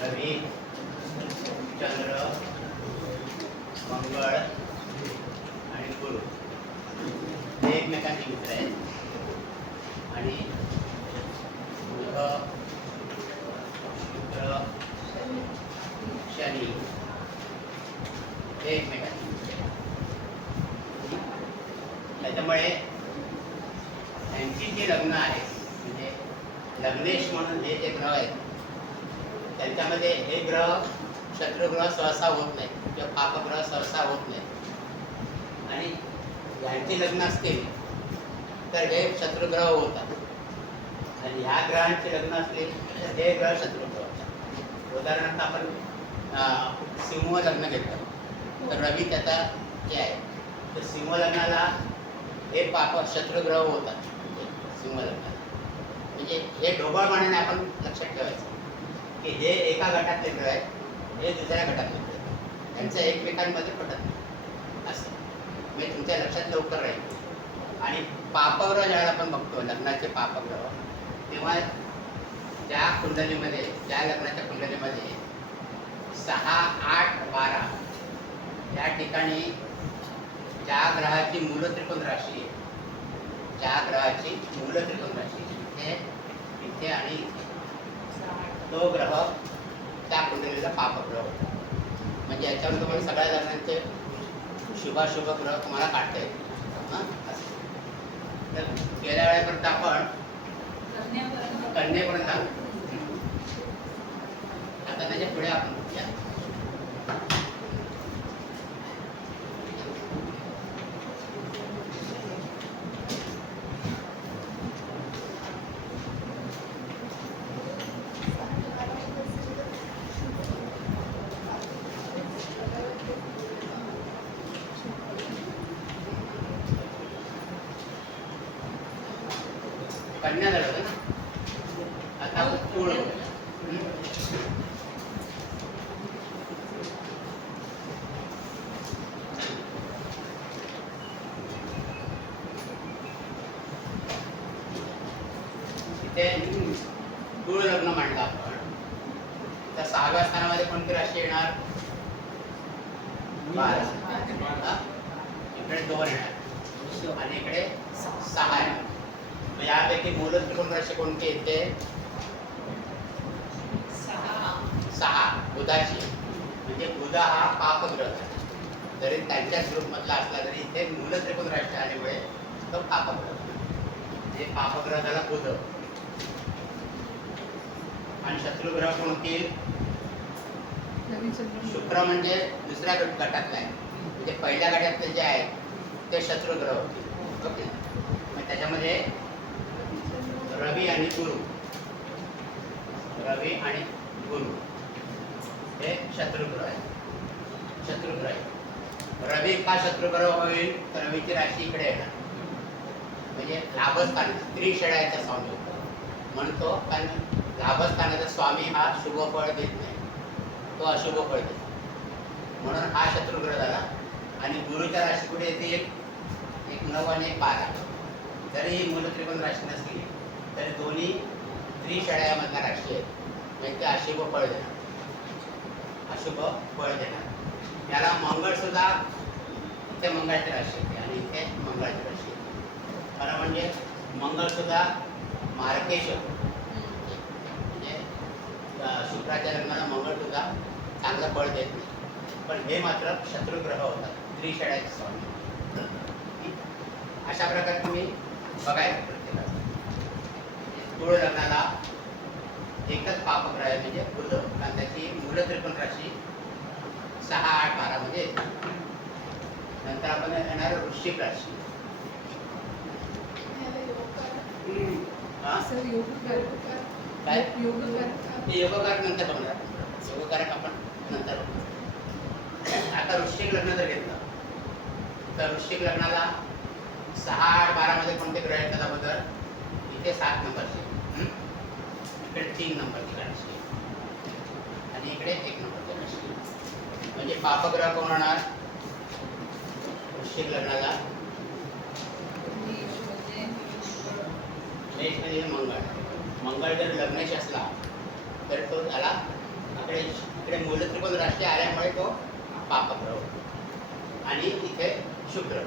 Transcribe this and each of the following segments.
रवी, चंद्र, मंगळ आणि गुरु हे एकमेकांचे मित्र आहेत. आणि बुध, शुक्र, शनी हे एकमेकांचे मित्र आहेत. त्याच्यामुळे त्यांची जी लग्न आहेत म्हणजे लग्नेश म्हणून हे जे ग्रह आहेत त्यांच्यामध्ये हे ग्रह शत्रुग्रह सहसा होत नाही किंवा पापग्रह सहसा होत नाही. आणि यांची लग्न असतील तर हे शत्रुग्रह होतात आणि ह्या ग्रहांची लग्न असतील तर हे ग्रह शत्रुग्रह होतात. उदाहरणार्थ आपण सिंह लग्न घेतलं तर रवी त्याचा हे आहे तर सिंह लग्नाला हे पाप शत्रुग्रह होतात सिंह लग्नाला. म्हणजे हे ढोबळमानाने आपण लक्षात ठेवायचं की हे एका गटातले ग्रह आहेत हे दुसऱ्या गटातले ग्रह आहेत त्यांचं एकमेकांमध्ये पटत नाही असं म्हणजे तुमच्या लक्षात लवकर राहील. आणि पापग्रह ज्यावेळेला आपण बघतो लग्नाचे पापग्रह तेव्हा त्या कुंडलीमध्ये ज्या लग्नाच्या कुंडलीमध्ये 6, 8, 12 या ठिकाणी ज्या ग्रहाची मूल त्रिकोण राशी आहे ज्या ग्रहाची मूल त्रिकोण राशी इथे आणि तो ग्रह त्या कुंडलीचा पापग्रह होता. म्हणजे याच्यावर तुम्हाला सगळ्या लग्नांचे शुभाशुभ ग्रह तुम्हाला काढता येतील. तर गेल्या वेळेपर्यंत आपण कन्येपर्यंत आलो. आता त्याच्या पुढे आपण बघूया. कन्या झालं होतं ना आता पूर्ण इथे तुळ लग्न मांडलं आपण तर 6व्या स्थानामध्ये कोणती राशी येणार 12 इकडे 2 येणार आणि इकडे 6 येणार. यापैकी मूल त्रिकोण राशी कोणती येते 6 बुधाची. म्हणजे बुध हा पापग्रह आहे जरी त्यांच्याच ग्रुपमधला असला तरी इथे मूल त्रिकोण राशी आल्यामुळे तो पापग्रह म्हणजे पापग्रह झाला बुध. आणि शत्रुग्रह कोणती शुक्र म्हणजे दुसऱ्या गटातला आहे म्हणजे पहिल्या गटातले जे आहेत ते शत्रुग्रह होते. ओके मग त्याच्यामध्ये रवी आणि गुरु हे शत्रुग्रह आहे. शत्रुग्रह आहे. रवी का शत्रुग्रह होईल तर रवीची राशी इकडे येणार म्हणजे लाभस्थान त्रिषडाचा स्वामी म्हणतो. कारण लाभस्थानाचा स्वामी हा शुभ फळ देत नाही तो अशुभ फळ देतो म्हणून हा शत्रुग्रह झाला. आणि गुरुच्या राशी पुढे येते एक 9 आणि एक 12 जरी ही मूल त्रिकोण राशी नसली तरी दोन्ही त्रिषडयामधल्या राशी आहेत म्हणजे ते अशुभ फळ देणार अशुभ फळ देणार. याला मंगळ सुद्धा इथे मंगळाची राशी येते आणि इथे मंगळाची राशी येते. खरं म्हणजे मंगळ सुद्धा मार्केश म्हणजे शुक्राच्या लग्नाला मंगळ सुद्धा चांगलं फळ देत नाही पण हे मात्र शत्रुग्रह होतात त्रिषडयाचे स्वामी. अशा प्रकारे तुम्ही बघायचं प्रत्येकाचं. तुळ लग्नाला एकच पापग्रह आहे म्हणजे बुध कारण त्याची मूल त्रिकोण राशी 6, 8, 12 म्हणजे नंतर आपण येणार वृश्चिक राशी. काय योगकारक नंतर बघणार योगकारक आपण नंतर बघणार. आता वृश्चिक लग्न जर घेतलं तर वृश्चिक लग्नाला 6, 8, 12 मध्ये कोणते ग्रह आहेत त्याबद्दल इथे 7 नंबरचे इकडे 3 नंबरची राशी आणि इकडे 1 नंबरची राशी. म्हणजे पापग्रह कोण होणार वृश्चिक लग्नाला मेष म्हणजे मंगळ. मंगळ जर लग्नेश असला तर तो त्याला इकडे इकडे मूलत्रिकोण राशी आल्यामुळे तो पापग्रह होतो. आणि इथे शुक्र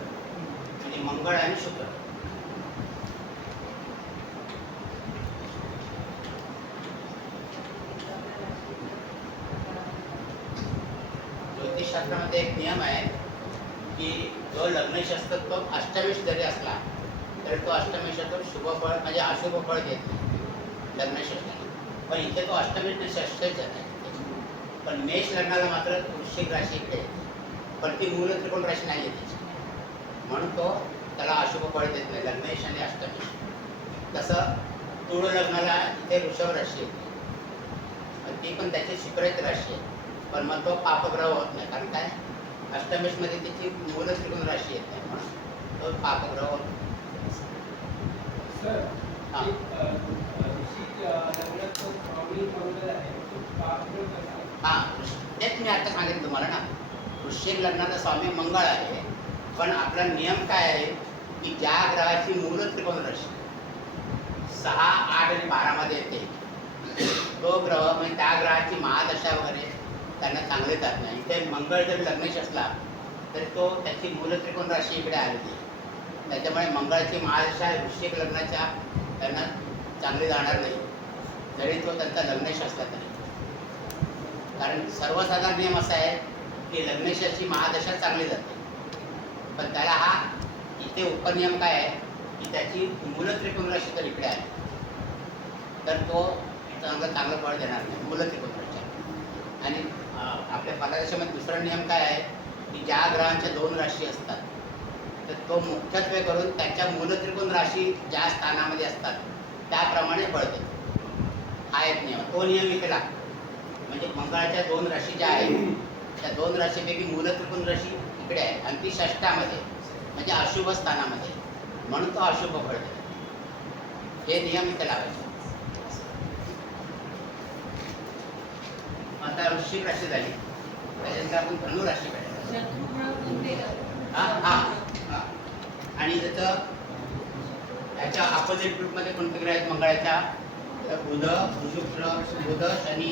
म्हणजे मंगळ आणि शुक्र. ज्योतिषशास्त्रामध्ये एक नियम आहे की जो लग्नेश असतो तो अष्टमेश जरी असला तरी तो अष्टमेशातून शुभ फळ म्हणजे अशुभ फळ देत नाही लग्नेश असल्याने. पण इथे तो अष्टमेश नाही षष्ठच आहे. पण मेष लग्नाला मात्र वृश्चिक राशी इकडे येते. पण ती मूल त्रिकोण राशी नाही येते म्हणून तो त्याला अशुभ फळ देत नाही लग्नेश आणि अष्टमेश. तसं तुळ लग्नाला इथे वृषभ राशी येते ती पण त्याची शुक्रित राशी आहे. पण मग तो पापग्रह होत नाही कारण काय अष्टमेशमध्ये त्याची मूल त्रिकोण राशी येत नाही म्हणून तो पापग्रह होत नाही. हां तेच मी आता सांगितलं तुम्हाला ना. वृश्चिक लग्नाचा स्वामी मंगळ आहे. पण आपला नियम काय आहे की ज्या ग्रहाची मूल त्रिकोण राशी 6, 8 आणि 12 मध्ये येते तो ग्रह म्हणजे त्या ग्रहाची महादशा वगैरे त्यांना चांगले जात नाही. इथे मंगळ जर लग्नेश असला तरी तो त्याची मूल त्रिकोण राशी इकडे आलेली आहे. त्याच्यामुळे मंगळाची महादशा वृश्चिक लग्नाच्या त्यांना चांगली जाणार नाही जरी तो त्यांचा लग्नेश असला तरी. कारण सर्वसाधारण नियम असा आहे की लग्नेशाची महादशा चांगली जाते. पण त्याला हा इथे उपनियम काय आहे की त्याची मूल त्रिकोण राशी जर इकडे आली तर तो चांगलं फळ देणार नाही मूल त्रिकोण राशी. आणि आपल्या फलादशामध्ये दुसरा नियम काय आहे की ज्या ग्रहांच्या 2 राशी असतात तर तो मुख्यत्वे करून त्याच्या मूल त्रिकोण राशी ज्या स्थानामध्ये असतात त्याप्रमाणे फळ देतो. हा एक नियम तो नियम इथे लागतो. म्हणजे मंगळाच्या 2 राशी ज्या आहेत त्या 2 राशीपैकी मूल त्रिकोण राशी इकडे आहे आणि ती षष्ठामध्ये म्हणजे अशुभ स्थानामध्ये म्हणून तो अशुभ फळ देतो. हे नियम इथे लावायचे. आता वृश्चिक राशी झाली त्याच्यानंतर आपण धनु राशी आणि त्याचं त्याच्या अपोजिट ग्रुपमध्ये कोणते ग्रह आहेत मंगळाच्या बुध शुक्र बुध शनी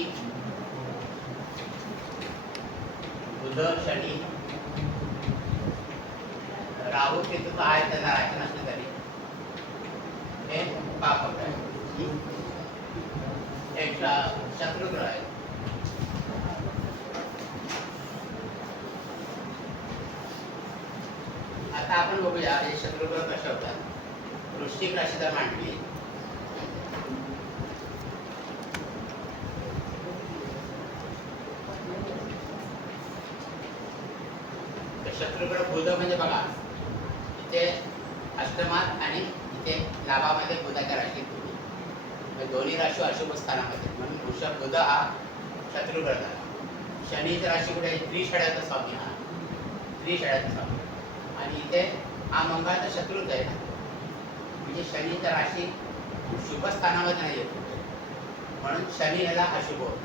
राहू केतू तर आहे त्यांना राशी नसले तरी हे पापग्रह एक शत्रुग्रह आहे. आता आपण बघूया हे शत्रुग्रह कसे होतात. वृश्चिक राशीला मांडली शत्रुग्रह बुध म्हणजे बघा इथे अष्टमात आणि इथे लाभामध्ये बुधाच्या राशीत म्हणजे दोन्ही राशी अशुभ स्थानामध्ये म्हणून वृषभ बुध हा शत्रुग्रह झाला. शनीची राशी कुठे त्रिषड्याचा स्वामी हा त्रिषड्याचा स्वामी आणि इथे हा मंगळाचा शत्रूच आहे ना म्हणजे शनीच्या राशी शुभ स्थानामध्ये नाही येतो म्हणून शनी याला अशुभ होतो.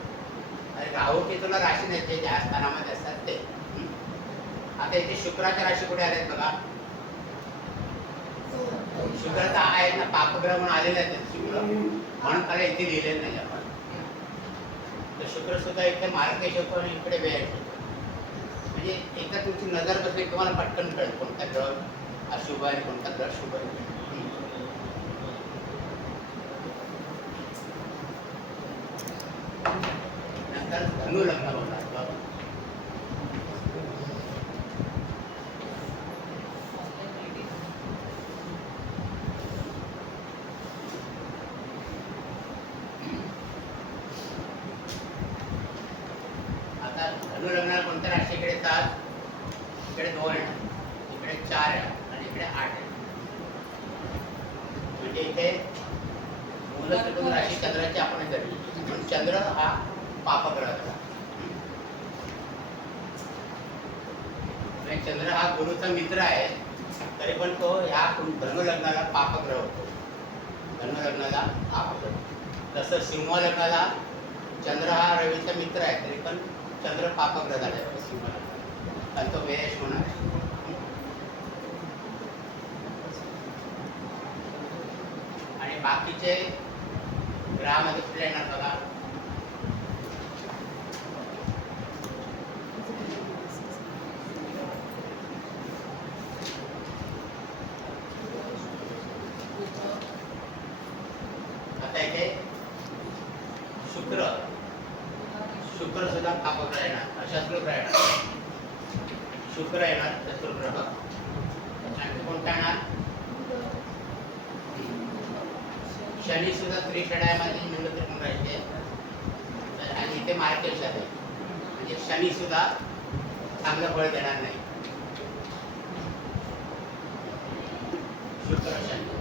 आणि राहू केतूला राशी नाही ज्या स्थानामध्ये असतात ते. आता इथे शुक्राच्या राशी कुठे आल्यात बघा. शुक्र तर आहे ना पापग्रह म्हणून आलेले आहेत शुक्र म्हणून त्याला इथे लिहिलेलं नाही आपण. तर शुक्र सुद्धा इथे मार्गेश होतो आणि इकडे वेळ म्हणजे एकदा तुमची नजर बसली तुम्हाला पटकन कळेल कोणता ग्रह अशुभ आहे कोणता ग्रह शुभ आहे. नंतर धनु लग्न होणार. आता धनु लग्नाला कोणत्या राशीकडे येतात. इकडे 2 आहे इकडे 4 आहे आणि इकडे 8 आहे. म्हणजे इथे मूल त्रिकोण राशी चंद्राची आपण धरली म्हणून चंद्र हा पापग्रह झाला. चंद्र हा गुरुचा मित्र आहे तरी पण तो ह्या धनु लग्नाला पापग्रह होतो. धनु लग्नाला पापग्रह. तसं सिंह लग्नाला चंद्र हा रवीचा मित्र आहे तरी पण चंद्र पापग्रह झाला आहे सिंह लग्नाला आणि तो व्ययश होणार आहे. आणि बाकीचे ग्रहामध्ये कुठले येणार बघा. शुक्र शुक्र सुद्धा पापग्रह येणार, शत्रुग्रह येणार. शुक्र येणार शत्रुग्रह. आणि कोणता येणार? शनी सुद्धा त्रिषडामध्ये मूल त्रिकोण राहिले आणि इथे मार्केश आहे, म्हणजे शनी सुद्धा चांगलं फळ देणार नाही. शुक्र शनी.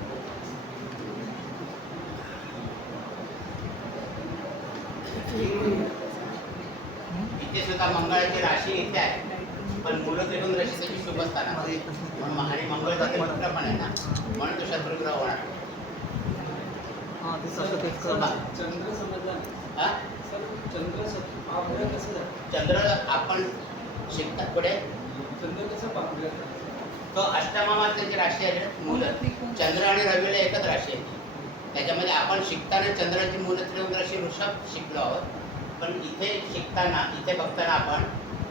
इथे सुद्धा मंगळाची राशी इथे आहे, पण मूल त्रिकोण राशी त्याची शुभ स्थानामध्ये म्हणून, आणि मंगळ तिथे मित्र पण आहे ना, म्हणून तो शत्रुग्रह होणार. चंद्र समजला हा? चंद्र आपण शिकतात पुढे चंद्र कसं पाहूया? तो अष्टमामध्ये त्याची राशी आहे मूल. चंद्र आणि रवीला एकच राशी आहे. त्याच्यामध्ये आपण शिकताना चंद्राची मूल त्रिकोण राशी वृषभ शिकलो आहोत, पण इथे शिकताना इथे बघताना आपण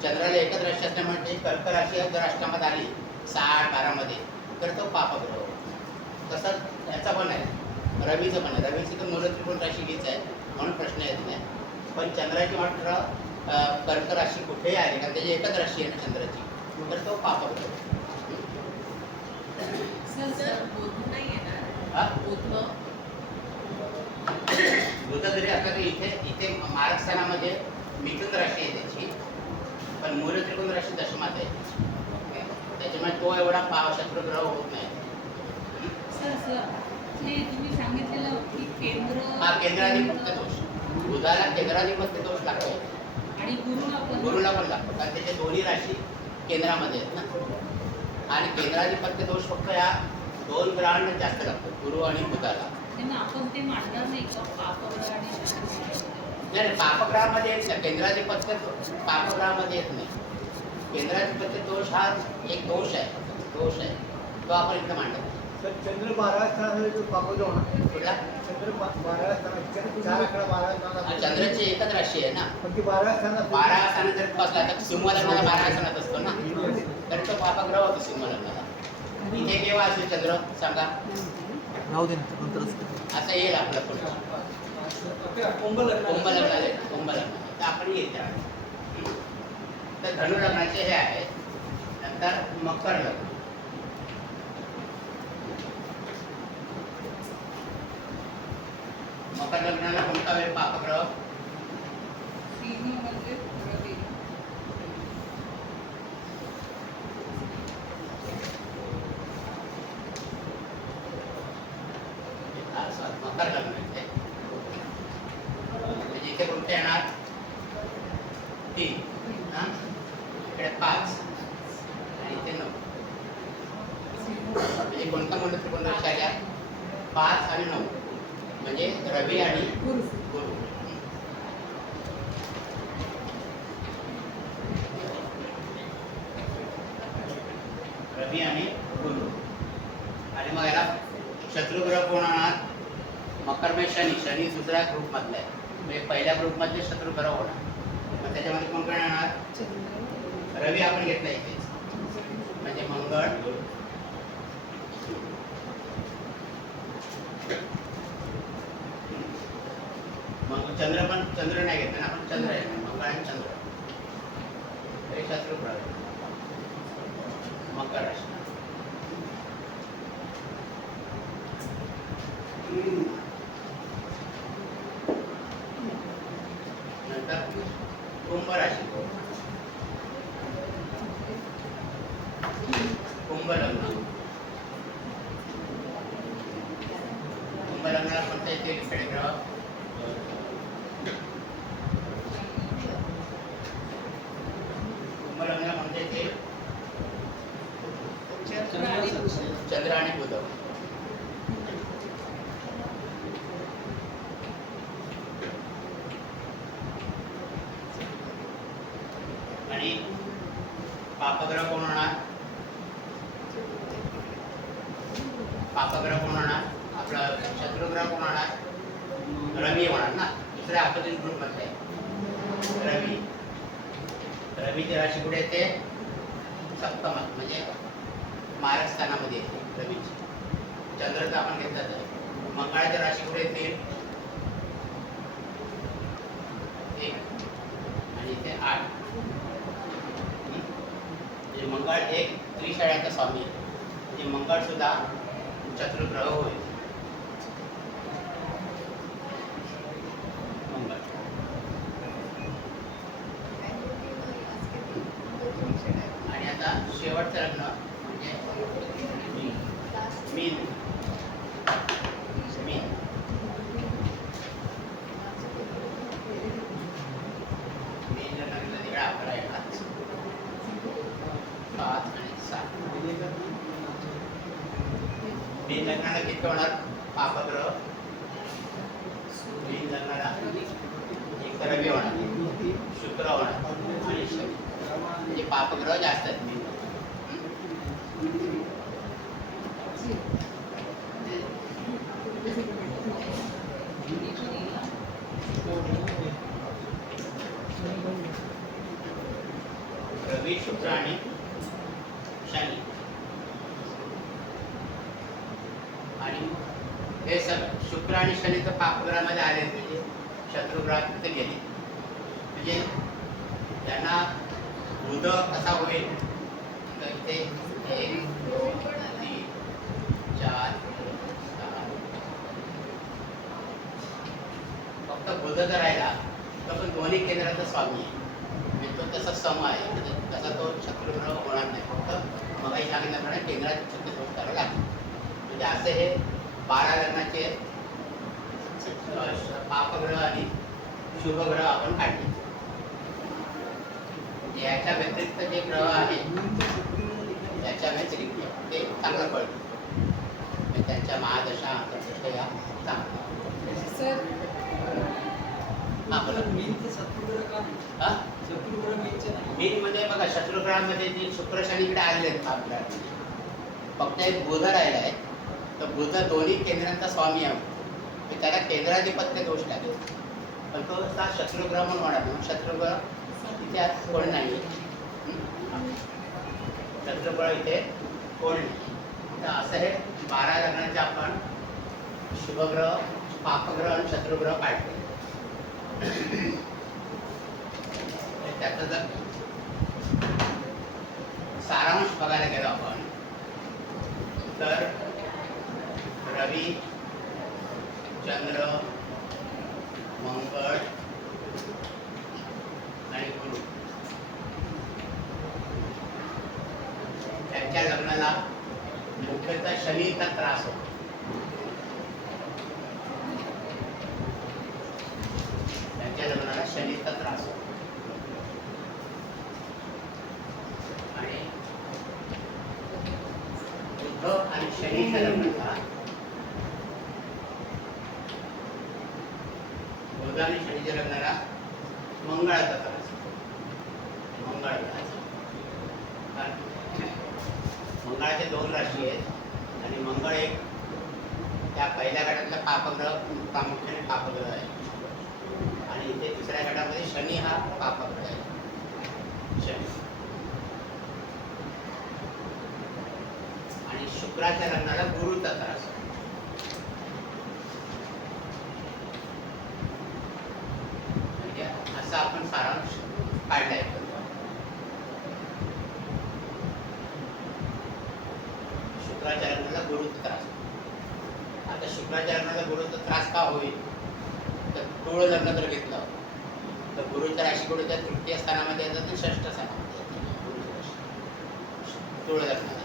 चंद्राला एकच राशी असल्यामुळे ते कर्क राशी जर अष्टमात आली 6-12 मध्ये तर तो पापग्रह होतो. तसंच याचा पण आहे, रवीचं पण आहे. रवीची तर मूल त्रिकोण राशी हीच आहे म्हणून प्रश्न येत नाही. पण चंद्राची मात्र कर्क राशी कुठेही आली, कारण त्याची एकच राशी आहे ना चंद्राची, तर तो पापग्रह. बुध जरी असला तरी इथे महाराष्ट्रामध्ये मिथुन राशी आहे त्याची, पण मूल त्रिकोण राशी दशमात आहे, त्याच्यामुळे तो एवढा शत्रुग्रह होत नाही. तुम्ही सांगितलेलं की केंद्र, हा केंद्राधिपत्य दोष. बुधाला केंद्राधिपत्य दोष लागतो आणि गुरुला पण लागतो, कारण त्याचे दोन्ही राशी केंद्रामध्ये आहेत ना. आणि केंद्राधिपत्य दोष फक्त या 2 ग्रहांना जास्त लागतो, गुरु आणि बुधाला. आपण ते मांडणार नाही का पापग्रह आणि नाही, पापग्रहामध्ये येत नाही. केंद्राधिपत्य पापग्रहामध्ये येत नाही. केंद्राधिपत्य दोष हा एक दोष आहे, तो आपण इथे मांडतो. चंद्र 12 स्थानात पापग्रह होणार. कुठला? चंद्र 12 स्थानात 4-11-12 स्थानात. चंद्राची एकच राशी आहे ना. पण ती 12 स्थानात 12 स्थानात जर बसला तर सिंह लग्नाला 12 स्थानात असतो ना, तर तो पापग्रह होतो सिंह लग्नाला. इथे केव्हा असेल चंद्र सांगा? राहू दे ना, नंतरच असं येईल आपलं पुढे कुंभ लग्न. कुंभ लग्न तर आपण येत तर धनु लग्नाचे हे आहे. नंतर मकर लग्न. मकर लग्नाला कोणता वेळ पापग्रह? म्हणजे रवी. मकर लग्न इथे, म्हणजे इथे कोणते येणार? 3, इकडे 5 आणि इथे 9. म्हणजे कोणता मूल त्रिकोण राशी आल्या? 5 आणि 9, म्हणजे रवी आणि गुरु. रवी आणि गुरु. आणि मग याला शत्रुग्रह कोण होणार? मकर मध्ये शनी दुसऱ्या ग्रुप मधला आहे, म्हणजे पहिल्या ग्रुप मध्ये शत्रुग्रह होणार. मग त्याच्यामध्ये कोण कोण येणार? रवी आपण घेतला इथे, म्हणजे मंगळ, मग चंद्र नाही घेतला ना आपण, चंद्र आहे, मंगळ आणि चंद्र हे शत्रुग्रह मकर राशी. नंतर कुंभ राशी. कुंभ लग्न. कुंभ लग्नाला कोणता येते इकडे ग्रह? कुंभ लग्नाला कोणता येते? चंद्र आणि बुध. आणि पापग्रह कोण होणार? पापग्रह कोण होणार? आपला शत्रुग्रह कोण होणार? रवी होणार ना, दुसऱ्या अपोजिट ग्रुप मध्ये रवी. रवीची राशी कुठे येते? सप्तमात, म्हणजे मारक स्थानामध्ये येते रवीची. चंद्रचा आपण घेतलाच आहे. मंगळाच्या राशी कुठे येते? शेळ्याचा स्वामी आहे. म्हणजे मंगळ सुद्धा चतुर्ग्रह होय. मंगळ आणि आता शेवटचं लग्न म्हणजे मीन. मीन मीन लग्नाला तिकडे 11 येणार, 5 आणि 7. मीन लग्नाला किती होणार? पापग्रह. मीन लग्नाला एक रवी होणार, शुक्र होणार आणि शनी. म्हणजे पापग्रह जास्त आहेत मीन. रवी, शुक्र आणि शनी. आणि हे सगळं शुक्र आणि शनी तर पापग्रहामध्ये आले, म्हणजे शत्रुग्रहात तिथे गेले. म्हणजे त्यांना बुध कसा होईल तर इथे 1 2 3 4 6. फक्त बुध जर राहिला तर पण दोन्ही केंद्राचा स्वामी आहे, म्हणजे तो तसा सम आहे, म्हणजे तसा तो शत्रुग्रह होणार नाही. फक्त मगाही सांगितल्याप्रमाणे केंद्रात शक्यतो करावं लागतं. म्हणजे असं हे 12 लग्नाचे पापग्रह आणि शुभग्रह आपण काढले. याच्या व्यतिरिक्त जे ग्रह आहे याच्या व्यतिरिक्त ते चांगलं कळतं, म्हणजे त्यांच्या महादशा अंतर्दशा या चांगल्या. मीन मध्ये बघा शत्रुग्रहामध्ये जे शुक्र शनीकडे आलेले आहेत आपल्या, फक्त एक बुध राहिला आहे. तर बुध दोन्ही केंद्रांचा स्वामी आहे, त्याला केंद्राधिपत्य दोष लागेल, पण तो शत्रुग्रह म्हणून होणार म्हणून शत्रुग्रह इथे कोण नाही. शत्रुग्रह इथे कोण नाही. तर असं हे 12 लग्नाचे आपण शुभग्रह, पापग्रह आणि शत्रुग्रह काढले. त्याचा जर सारांश बघायला गेलो आपण तर रवी, चंद्र, मंगळ आणि गुरु त्यांच्या लग्नाला मुख्यतः शनीचा त्रास होतो. त्यांच्या लग्नाला शनीचा त्रास होतो. आणि बुध आणि शनीच्या लग्नाला बुध आणि शनीच्या लग्नाला मंगळाचा त्रास होतो. मंगळाचे 2 राशी आहेत आणि मंगळ एक त्या पहिल्या गटातला पापग्रह, प्रामुख्याने पापग्रह आहे. आणि इथे दुसऱ्या गटामध्ये शनी हा पापग्रह आहे. शनी आणि शुक्राच्या लग्नाला गुरुचा त्रास. म्हणजे असा आपण सारांश काढलाय. शुक्राच्या लग्नाला गुरुचा त्रास. आता शुक्राच्या लग्नाला गुरुचा त्रास का होईल तर तुळ लग्न जर घेतलं तर गुरुच्या राशी गुरुच्या 3य स्थानामध्ये येतात आणि 6ष्ठ स्थानामध्ये येतात. तुळ लग्नाला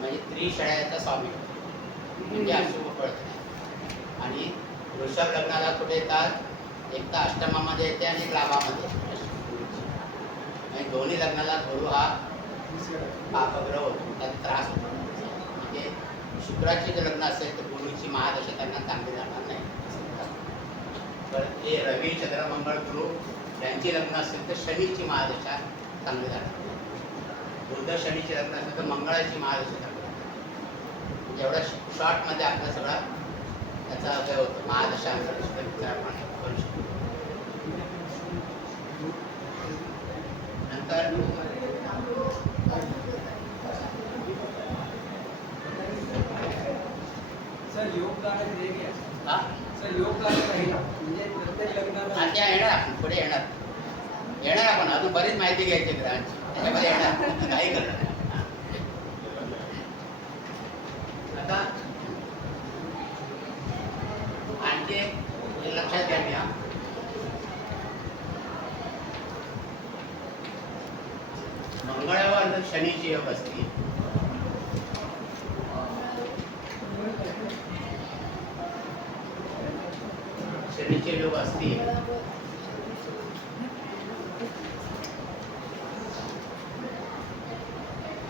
म्हणजे त्रिशळ्याचा स्वामी म्हणजे अशुभ कळत नाही. आणि वृषभ लग्नाला कुठे येतात? एक तर अष्टमामध्ये येते आणि एक लाभामध्ये येते. म्हणजे दोन्ही लग्नाला गुरु हा पापग्रह होतो, त्याचा त्रास होतो. म्हणजे शुक्राचे जर लग्न असेल तर गुरुची महादशा त्यांना चांगली जाणार नाही. तर हे रवी, चंद्र, मंगळ, गुरु यांची लग्न असेल तर शनीची महादशा चांगली जाणार. बुध शनीचे लग्न असेल तर मंगळाची महादशा चांगली जाणार. म्हणजे एवढ्या शॉर्टमध्ये आपला सगळा त्याचा अभय होतो. महादशा अंतर्दशा आपण करू शकतो. नंतर सर योग कार्ड दे गया. हा सर योग कार्ड आहे म्हणजे प्रत्येक लग्नाला आता येणार आपण पुढे येणार आपण अजून बरीच माहिती घ्यायची ग्रहांची त्याच्यामध्ये येणार काही करणार. आता आणखी एक लक्षात घ्या, मंगळावर जर शनीची योग असतील शनीचे योग असतील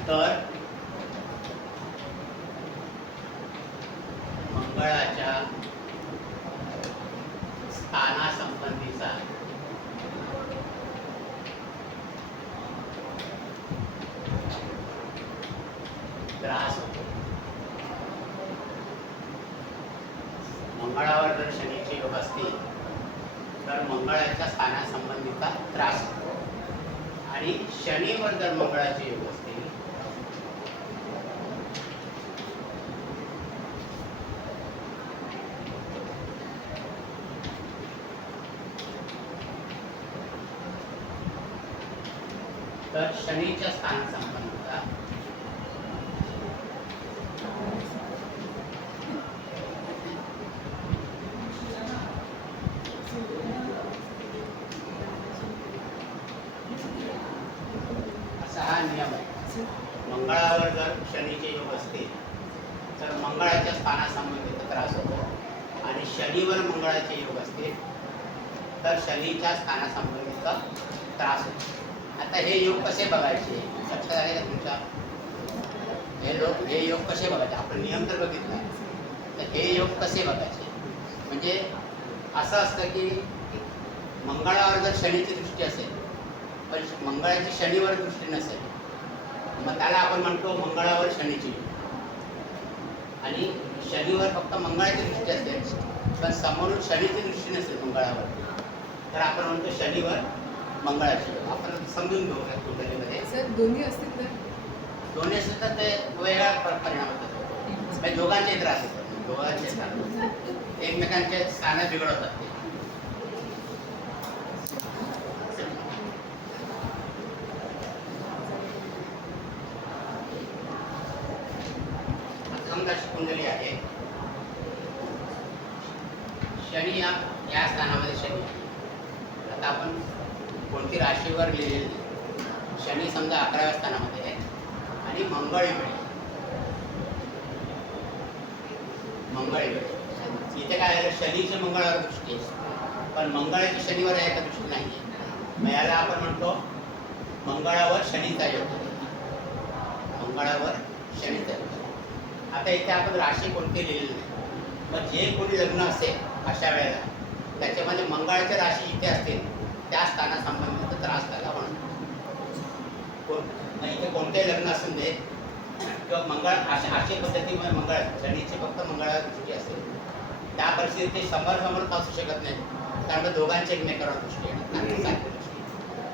तर मंगळाच्या स्थानासंबंधीचा त्रास होतो. मंगळावर जर शनीचे योग असतील तर मंगळाच्या स्थानासंबंधीचा त्रास होतो आणि शनीवर जर मंगळाचे योग असतील तर शनीच्या स्थानासंबंधीचा असा हा नियम आहे. मंगळावर जर शनीचे योग असतील तर मंगळाच्या स्थानासंबंधीचा त्रास होतो आणि शनीवर मंगळाचे योग असतील तर शनीच्या स्थानासंबंधीचा त्रास होतो. आता हे योग कसे बघायचे लक्षात आले का तुमच्या? हे योग कसे बघायचे? आपण नियम तर बघितला, तर हे योग कसे बघायचे? म्हणजे असं असतं की मंगळावर जर शनीची दृष्टी असेल पण मंगळाची शनीवर दृष्टी नसेल मग त्याला आपण म्हणतो मंगळावर शनीची योग. आणि शनीवर फक्त मंगळाची दृष्टी असेल पण समोरून शनीची दृष्टी नसेल मंगळावर तर आपण म्हणतो शनीवर मंगळाची योग. आपण समजून घेऊ या कुंडलीमध्ये. सर दोन्ही असतील तर दोन्ही असतील तर ते वेगळा परिणाम होतात. म्हणजे दोघांचे त्रास होतात. दोघांचे त्रास होतात. एकमेकांचे स्थानं बिघडवतात ते. समजा कुंडली आहे, शनी या स्थानामध्ये शनी. आता आपण कोणती राशीवर लिहिलेली नाही. शनी समजा 11व्या स्थानामध्ये आहे आणि मंगळ इकडे. इथे काय आहे? शनीची मंगळावर दृष्टी आहे पण मंगळाची शनीवर आहे का दृष्टी नाही आहे. मग याला आपण म्हणतो मंगळावर शनीचा योग. मंगळावर शनीचा योग. आता इथे आपण राशी कोणती लिहिलेली नाही. मग जे कोणी लग्न असेल अशा वेळेला त्याच्यामध्ये मंगळाच्या राशी इथे असतील त्या स्थानासंबंधित त्रास त्याला म्हणतो. इथे कोणतेही लग्न असून दे किंवा मंगळ अशी पद्धतीमुळे मंगळ शनीची फक्त मंगळावर दृष्टी असेल त्या परिस्थितीत ते समोर असू शकत नाही कारण दोघांची एकमेकांवर दृष्टी येणार.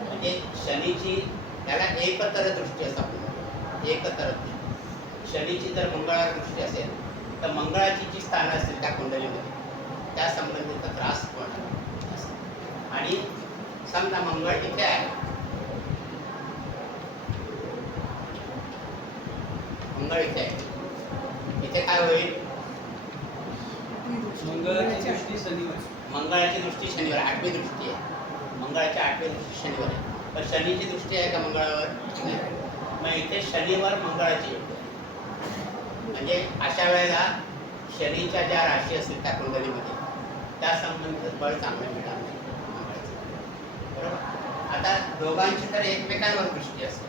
म्हणजे शनीची त्याला एकत्र दृष्टी असं आपण म्हणतो. एकत्र दृष्टी. शनीची जर मंगळावर दृष्टी असेल तर मंगळाची जी स्थानं असतील त्या कुंडलीमध्ये त्या संबंधीचा त्रास होणार. आणि समजा मंगळ इथे आहे, मंगळ इथे आहे, इथे काय होईल? मंगळाची दृष्टी शनिवार. मंगळाची दृष्टी शनिवार. 8वी दृष्टी आहे मंगळाची. 8वी दृष्टी शनिवार आहे पण शनीची दृष्टी आहे का मंगळावर? मग इथे शनिवार मंगळाची योग. म्हणजे अशा वेळेला शनीच्या ज्या राशी असतील त्या कुंडलीमध्ये त्या संबंधित बळ चांगलं मिळणार नाही मंगळाचं. बरोबर. आता दोघांची तर एकमेकांवर दृष्टी असते.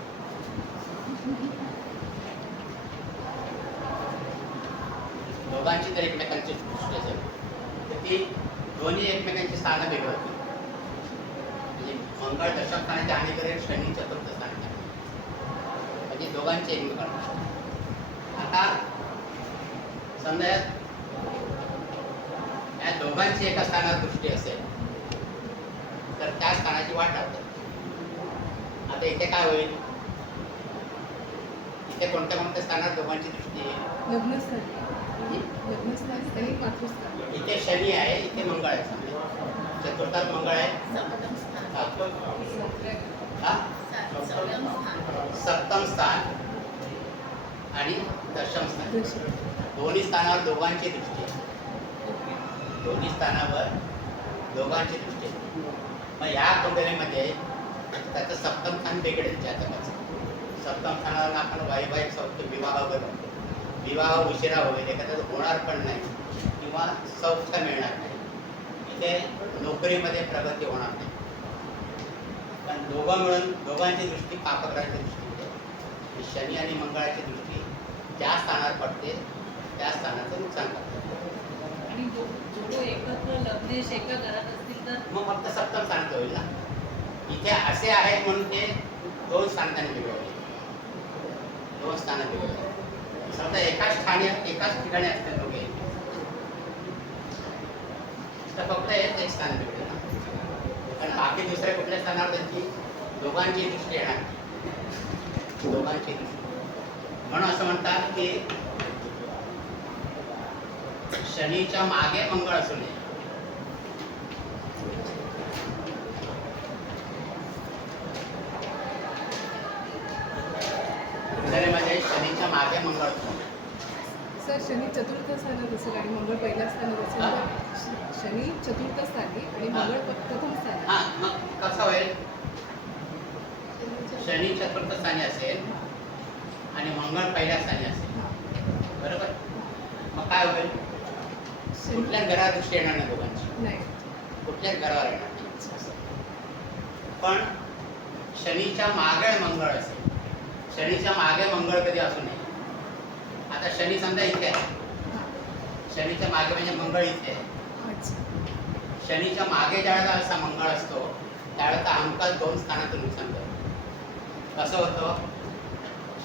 दोघांची तर एकमेकांची दृष्टी असेल तर ती दोन्ही एकमेकांची स्थानं बिघडवतील. म्हणजे मंगळ दशम स्थानाची हानी करेल, शनी चतुर्थ स्थानाची हानी करेल. म्हणजे दोघांची एकमेकांना. आता समजा या दोघांची एका स्थानावर दृष्टी असेल तर त्या स्थानाची वाट लागते. आता इथे काय होईल? इथे कोणत्या कोणत्या स्थानावर दोघांची दृष्टी आहे? इथे शनी आहे, इथे मंगळ आहे. चतुर्थात मंगळ आहे, सप्तम स्थान आणि दशम स्थान, दोन्ही स्थानावर दोघांची दृष्टी आहे. दोन्ही स्थानावर दोघांची दृष्टी आहे. मग या कुंडलीमध्ये त्याचं सप्तम स्थान बिघडेल. जातकाचं सप्तम स्थानावर आपण वैवाहिक सौख्य विवाह वगैरे विवाह उशिरा होईल, एखाद्याचं होणार पण नाही किंवा सौख्य मिळणार नाही. इथे नोकरीमध्ये प्रगती होणार नाही. पण दोघं मिळून दोघांची दृष्टी पापग्रहाची दृष्टी आहे. शनी आणि मंगळाची दृष्टी ज्या स्थानावर पडते त्या स्थानाचं नुकसान करते. आणि दोघं एकत्र लग्नेश एका घरात असतील तर मग फक्त सप्तम स्थानात होईल ना. इथे असे आहेत म्हणून ते दोन स्थानाने बिघडवले, दोन स्थानात बिघडवले. समजा एकाच ठिकाणी असते दोघे तर फक्त एक स्थान बिघडेल ना. पण बाकी दुसऱ्या कुठल्या स्थानावर त्यांची दोघांची दृष्टी येणार, दोघांची दृष्टी. म्हणून असं म्हणतात की शनीच्या मागे मंगळ असू नये. कुंडलीमध्ये शनीच्या मागे मंगळ असू नये. सर शनी चतुर्थ स्थानात असेल आणि मंगळ पहिल्या स्थानात असेल हा. तर शनी चतुर्थ स्थानी आणि हा. मंगळ प्रथम स्थानी. हा, मग कसं होईल? शनी चतुर्थ स्थानी असेल आणि मंगळ पहिल्या स्थानी असेल, बरोबर? मग काय होईल? कुठल्याच घरावर दृष्टी येणार नाही दोघांची, नाही. कुठल्याच घरावर येणार नाही. पण शनीच्या मागे मंगळ असेल, शनीच्या मागे मंगळ कधी असू नये. आता शनी समजा इथे आहे, हा. शनीच्या मागे म्हणजे मंगळ इथे आहे. अच्छा. शनीच्या मागे ज्यावेळेला असा मंगळ असतो त्यावेळेला हमखास दोन स्थानातून नुकसान करतो. कसं होतं?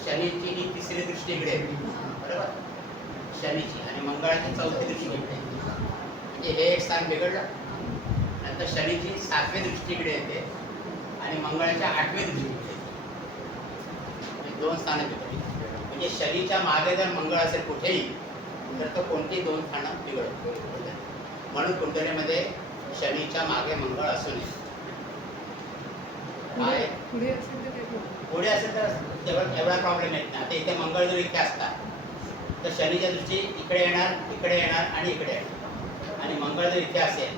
शनीची ही तिसरी दृष्टी इकडे येते, बरोबर? शनीची आणि मंगळाची चौथी दृष्टी इकडे येते. म्हणजे हे एक स्थान बिघडलं. नंतर शनीची 7वी दृष्टी इकडे येते आणि मंगळाच्या 8वी दृष्टी इकडे येते. म्हणजे दोन स्थानं बिघडली. म्हणजे शनीच्या मागे जर मंगळ असेल कुठेही तर तो कोणती दोन स्थानं बिघडतो. म्हणून कुंडलीमध्ये शनीच्या मागे मंगळ असू नये. काय पुढे असेल तर काय problem? पुढे असेल तर एवढा प्रॉब्लेम येत नाही. आता इथे मंगळ जर इथे असतात तर शनीच्या दृष्टी इकडे येणार, इकडे येणार आणि इकडे येणार. आणि मंगळ जर इथे असेल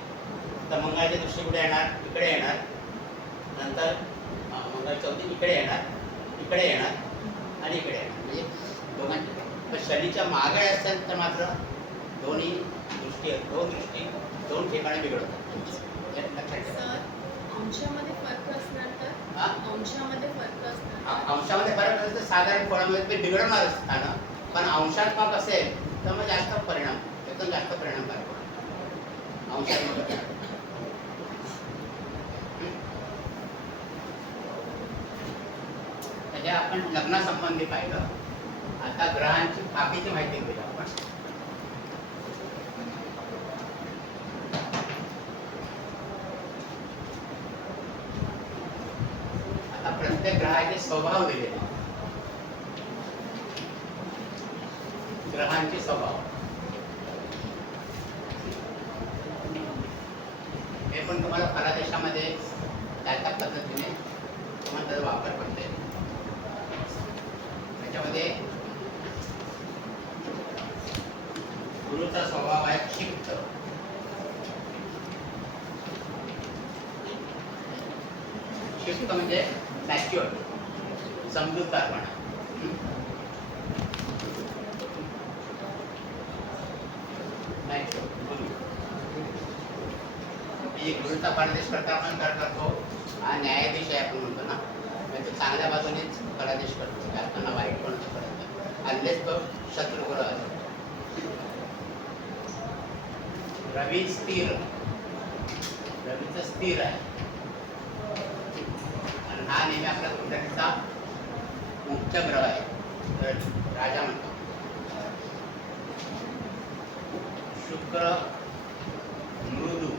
तर मंगळाची दृष्टी कुठे येणार? इकडे येणार. नंतर मंगळ चौथी इकडे येणार, इकडे येणार आणि इकडे येणार. म्हणजे दोघांची. तर शनीच्या मागे असेल तर मात्र दोन दृष्टी दोन ठिकाणी बिघडवतात. हे लक्षात ठेवा. सर, अंशामध्ये फरक असणार तर हा? अंशामध्ये फरक असणार अंशामध्ये फरक असेल तर साधारण फळामध्ये ते बिघडवणारच स्थानं. पण अंशात्मक असेल तर मग जास्त परिणाम, एकदम जास्त परिणामकारक होणार अंशात्मक. म्हणजे आपण लग्नासंबंधी पाहिलं. आता ग्रहांची बाकीची माहिती घेऊया आपण. आता प्रत्येक ग्रहाचे स्वभाव दिलेले, ग्रहांचे स्वभाव हे पण तुम्हाला फलादेशामध्ये त्या पद्धतीने तुम्हाला त्याचा वापर करता येईल. त्याच्यामध्ये गुरुचा स्वभाव आहे क्षिप्त. क्षिप्त म्हणजे मॅच्युअर, समजूतदारपणा. गुरुचा फलादेश करता आपण काय करतो? हा न्यायाधीश आहे आपण म्हणतो ना, म्हणजे चांगल्या बाजूनेच फलादेश करतो, त्यांना वाईट पण करत नाही. अनलेस तो शत्रुग्रह आहे. रवी स्थिर, रवीचं स्थिर आहे आणि हा नेहमी आपल्या कुंडलीचा मुख्य ग्रह आहे, राजा म्हणतो. शुक्र मृदू,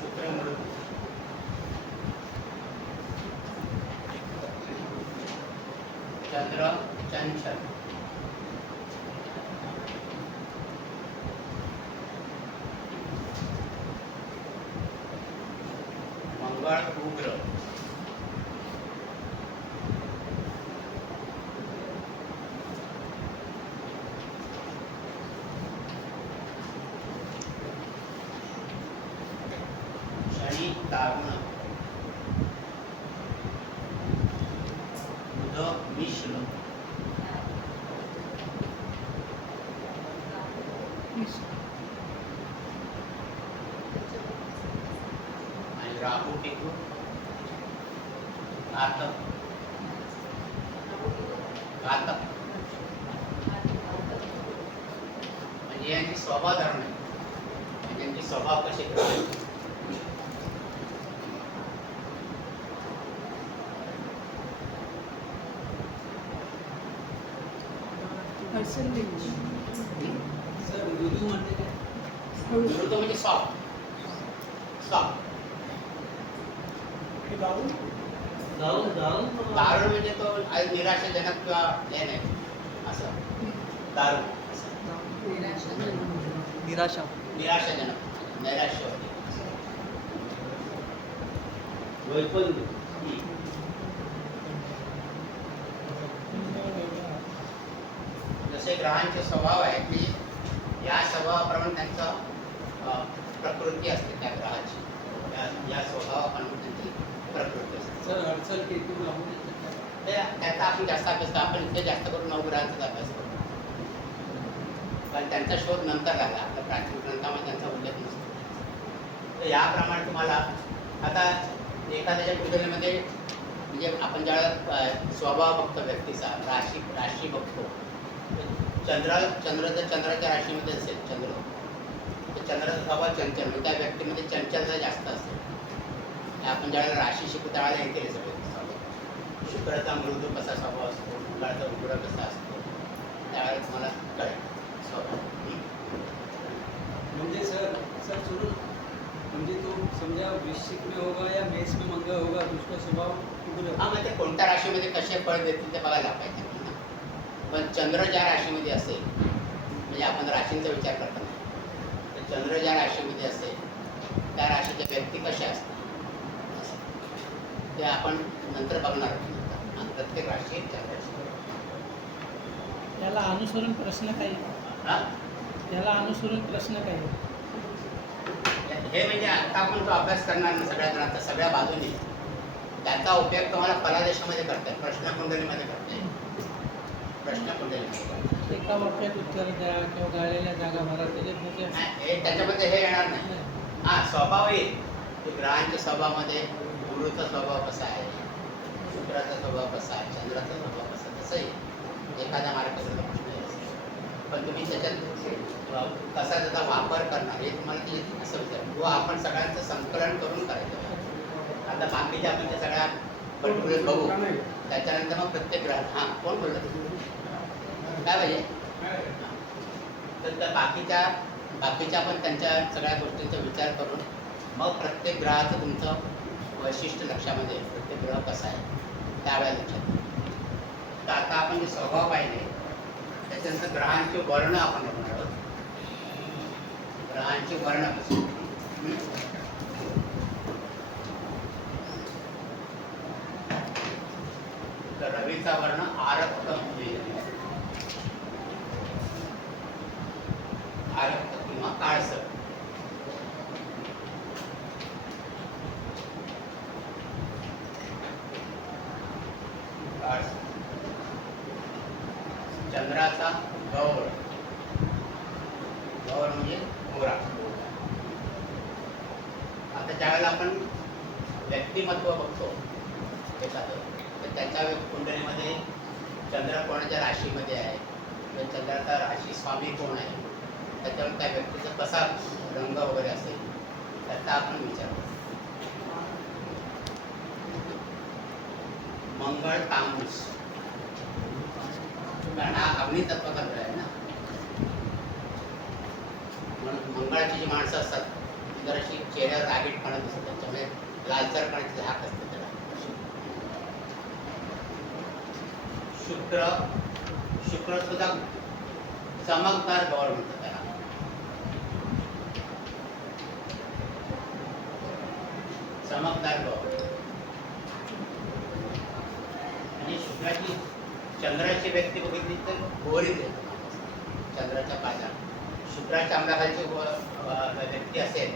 शुक्र मृदू. चंद्र चंचल, मंगळ उग्र, दारुण दुध मिश्र आणि राहू टिकू घातक घातक म्हणजे यांची स्वभाव धरण आहे म्हणजे यांची स्वभाव कसे करायचे पर्सेंटेज मृदू म्हणजे सॉफ्ट सॉफ्ट दारू म्हणजे तो आज निराशाजनक किंवा हे नाही असं दारू असं. निराशा निराशाजनक नैराश्य जसे ग्रहांचे स्वभाव आहे की या स्वभावाप्रमाणे त्यांचं प्रकृती असते त्या ग्रहाची या स्वभावाप्रमाणे त्यांची प्रकृती असते त्याचा आपण जास्त अभ्यास करतो आपण इथे जास्त करून नवग्रहांचाच अभ्यास करतो कारण त्यांचा शोध नंतर झाला आपल्या प्राचीन ग्रंथामध्ये त्यांचा उल्लेख नसतो तर याप्रमाणे तुम्हाला आता एखाद्याच्या कुंडलीमध्ये म्हणजे आपण ज्यावेळेला स्वभाव बघतो व्यक्तीचा राशी बघतो चंद्र जर चंद्राच्या राशीमध्ये असेल चंद्र तर चंद्राचा स्वभाव चंचल म्हणजे त्या व्यक्तीमध्ये चंचलता जास्त असते आपण ज्यावेळेला राशी शिकू त्यावेळेला हे केले सगळे शुक्राचा मृदू कसा स्वभाव असतो मंगळाचा उघड कसा असतो त्यावेळेला तुम्हाला कळेल स्वभाव म्हणजे सर सुरू म्हणजे तो समजा वृश्चिक में होगा या मेष में मंगळ होगा तो उसका स्वभाव उग्र हां म्हणजे कोणत्या राशीमध्ये कसे फळ देतील ते बघायला पाहिजे ना पण चंद्र ज्या राशीमध्ये असेल म्हणजे आपण राशींचा विचार करतो नाही तर चंद्र ज्या राशीमध्ये असेल त्या राशीच्या व्यक्ती कशा असतात ते आपण नंतर बघणार आहोत प्रत्येक राशी चंद्राशी याला अनुसरून प्रश्न काही हां याला अनुसरून प्रश्न काही हे म्हणजे आता आपण तो अभ्यास करणार ना सगळ्या जणांचा सगळ्या बाजूने त्याचा उपयोग तुम्हाला फलादेशामध्ये करता येईल प्रश्नकुंडलीमध्ये करता येईल प्रश्नकुंडलीमध्ये एका वाक्यात उत्तर द्या किंवा गाळलेल्या जागा भरा त्याच्यात हे त्याच्यामध्ये हे येणार नाही हां स्वभाव येईल की ग्रहांच्या स्वभावामध्ये गुरुचा स्वभाव कसा आहे शुक्राचा स्वभाव कसा आहे चंद्राचा स्वभाव कसा तसं येईल एखाद्या मार्गाचा प्रश्न येईल पण तुम्ही त्याच्यात कसा त्याचा वापर करणार हे तुम्हाला ते असं विचार किंवा आपण सगळ्यांचं संकलन करून करायचं आता बाकीच्या आपण त्या सगळ्या पर्टिक्युलर बघू त्याच्यानंतर मग प्रत्येक ग्रह हां कोण बोललं काय पाहिजे तर त्या बाकीच्या पण त्यांच्या सगळ्या गोष्टींचा विचार करून मग प्रत्येक ग्रहाचं तुमचं वैशिष्ट्य लक्षामध्ये येईल प्रत्येक ग्रह कसा आहे त्यावेळेला लक्षात येईल तर आता आपण जे स्वभाव पाहिले त्याच्यानंतर ग्रहांचे वर्ण आपण बघणार आहोत ग्रहांचे वर्ण कसे तर रवीचा वर्ण आरक्त आरक्त किंवा काळसर चंद्राचा गौर गौर म्हणजे गोरा आता ज्यावेळेला आपण व्यक्तिमत्व बघतो एखादं तर त्याच्या कुंडलीमध्ये चंद्र कोणाच्या राशीमध्ये आहे तर चंद्राचा राशी स्वामी कोण आहे त्याच्यावर त्या व्यक्तीचा कसा रंग वगैरे असेल त्याचा आपण विचार करू मंगळ तामूस कारण हा अग्नी तत्वाचा ग्रह आहे ना म्हणून मंगळाची जी माणसं असतात ती जराशी चेहऱ्यावर रागीटपणा दिसत त्याच्यामुळे लालसरपणाची धाक असते त्याला शुक्र सुद्धा चमकदार गौर म्हणतात त्याला चमकदार गौर आणि शुक्राची चंद्राची व्यक्ती बघितली तर गोरी चंद्राच्या पायात शुक्राच्या अंगाखालची व्यक्ती असेल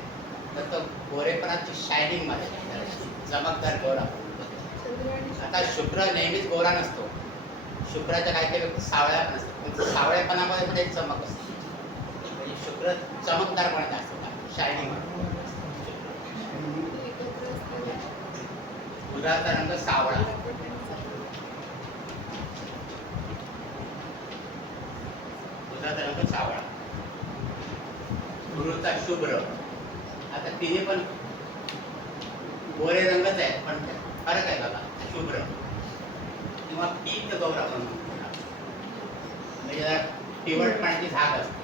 तर तो गोरेपणाची शायनिंग मध्ये चमकदार गोरा. आता शुक्र नेहमीच गोरा नसतो. शुक्राच्या काही काही व्यक्ती सावळ्या पण असतात, पण सावळ्यापणामध्ये पण एक चमक असते. म्हणजे शुक्र चमकदारपणा असतो, शायनिंग. बुधाचा रंग सावळा, बुधाचा रंग सावळा. गुरुचा शुभ्र. आता तिने पण गोरे रंगच आहे, पण फरक आहे बघा. शुभ्र किंवा पीत गौर आपण म्हणतो, म्हणजे जरा पिवळपणाची झाग असते.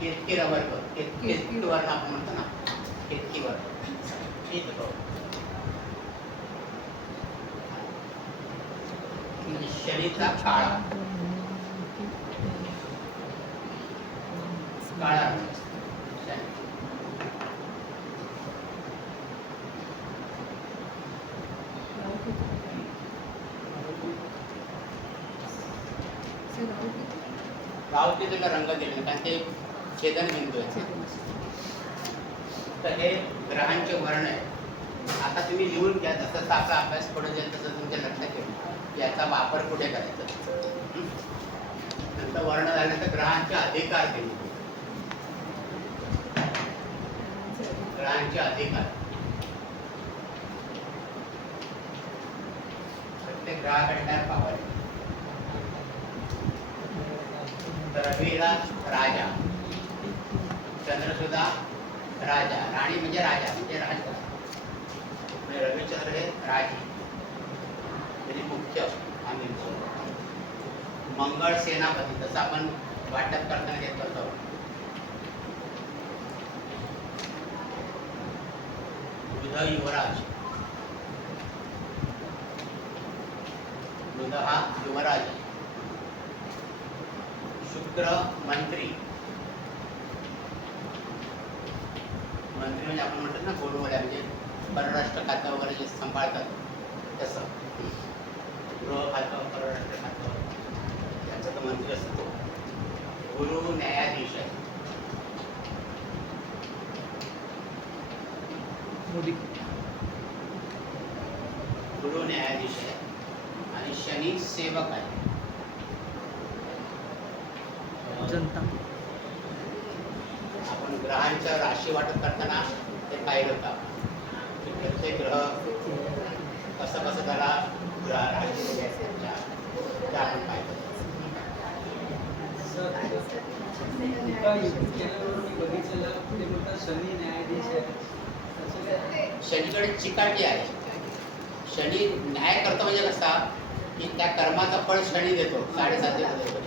केतकी वर्ग, केतकी वर्ण आपण म्हणतो ना, केतकी वर्ग, पीत गौर. म्हणजे शनीचा काळा, काळा रंग असतो. शनी. राहुकेतूला रंग दिले कारण ते छेदन बिंदू आहे. तर हे ग्रहांचे वर्ण आहे. आता तुम्ही लिहून घ्या, जसं आपला अभ्यास पुढे जाईल तसं तुमच्या लक्षात येईल याचा वापर कुठे करायचा. नंतर वर्ण झाल्यानंतर ग्रहांचे अधिकार दिले. ग्रहांचे अधिकार, प्रत्येक ग्रहाकडे काय पावर आहे. तर रवीला राजा, चंद्रसुद्धा राजा, राणी म्हणजे राजा म्हणजे राजा. म्हणजे रविचंद्र हे राजे म्हणजे मुख्य. आम्ही मंगळ सेनापती, तसं आपण वाटप करताना घेत करतो. बुध युवराज, बुध हा युवराज. शुक्र मंत्री, मंत्री म्हणजे आपण म्हणतात ना गोलवाल्या, म्हणजे परराष्ट्र खातं वगैरे जे सांभाळतात तसं. गृह खातं, परराष्ट्र खातं, याचा तो मंत्री असतो. गुरु न्यायाधीश आहे. गुरु न्यायाधीश आहे. आणि शनी सेवक आहे. जनता. आपण ग्रहांचं राशी वाटप करताना ते पाहिलं होतं की प्रत्येक ग्रह कसं कसं त्याला राशी दिली आहे ते आपण पाहिलं. एका युट्यूब चॅनलवर मी बघितलेलं, ते म्हणतात शनी न्यायाधीश आहे. तसं काय? शनीकडे चिकाटी आहे. शनी न्याय करतो म्हणजे कसा की त्या कर्माचं फळ शनी देतो 7.5 देतो.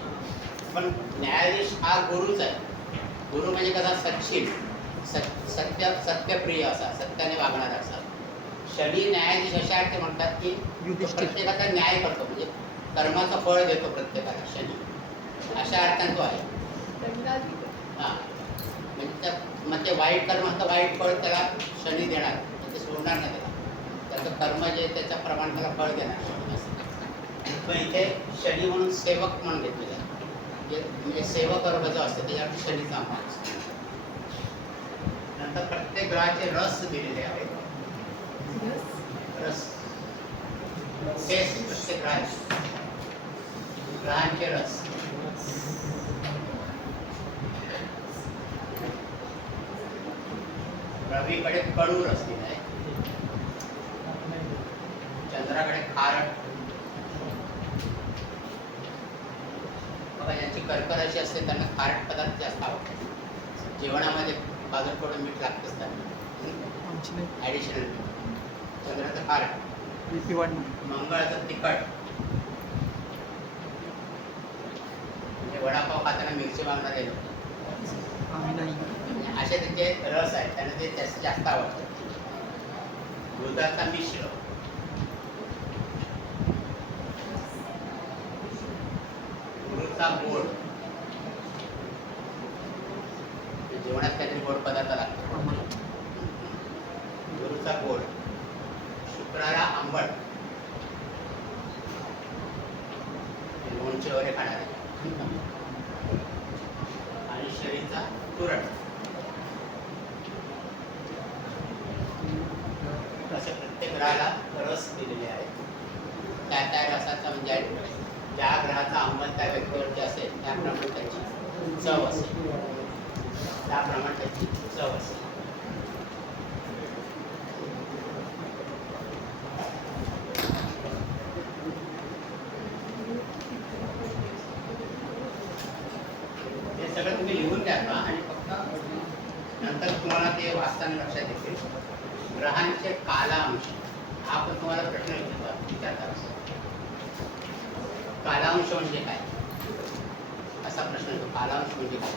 पण न्यायाधीश हा गुरुच आहे. गुरु म्हणजे कसा सच्शील, सत्यप्रिय असा, सत्याने वागणारा असा. शनी न्यायाधीश अशा अर्थ म्हणतात की प्रत्येकाचा न्याय करतो, म्हणजे कर्माचं फळ देतो प्रत्येकाला शनी, अशा अर्थाने तो आहे. हां, म्हणजे मग ते वाईट कर्माचं वाईट फळ त्याला शनी देणार, ते सोडणार नाही त्याला. त्याचं कर्म जे त्याच्या प्रमाण त्याला फळ देणार. पण इथे शनी म्हणून सेवक म्हणून घेतलेलं आहे. म्हणजे सेवक वर्ग जो असतो त्याच्यावर शनीचा अंग असतो. नंतर प्रत्येक ग्रहाचे रस दिलेले आहेत. रस, प्रत्येक ग्रहांचे रस. रवीकडे कडू रस दिला आहे. चंद्राकडे खारट. बघा, ज्यांची कर्कराशी असते त्यांना खारट पदार्थ जास्त आवडतात. जेवणामध्ये बाजूला थोडं मीठ लागतंच त्यांना, ॲडिशनल. चंद्राचं खारट, मंगळाचं तिखट. म्हणजे वडापाव खाताना मिरची मागणारे लोक असे त्यांचे रस आहेत, त्यांना ते जास्त आवडतात. दुधाचा मिश्र, गुरुचा गोड. जेवणात काहीतरी गोड पदार्थ लागतो. गुरुचा गोड. शुक्राला आंबट, लोणचे वगैरे खाणारे. आणि शरीचा तुरट. चंद्राला रस दिलेले आहेत. त्या रसाचा म्हणजे ज्या ग्रहाचा अंमल त्या व्यक्तीवरती असेल त्याप्रमाणे त्याची चव असेल, त्याप्रमाणे त्याची चव असेल. हे सगळं तुम्ही लिहून द्या आणि फक्त नंतर तुम्हाला ते वाचताना लक्षात येते. ग्रहांचे कालांश हा पण तुम्हाला प्रश्न विचारतात. कालांश म्हणजे काय असा प्रश्न येतो. कालांश म्हणजे काय?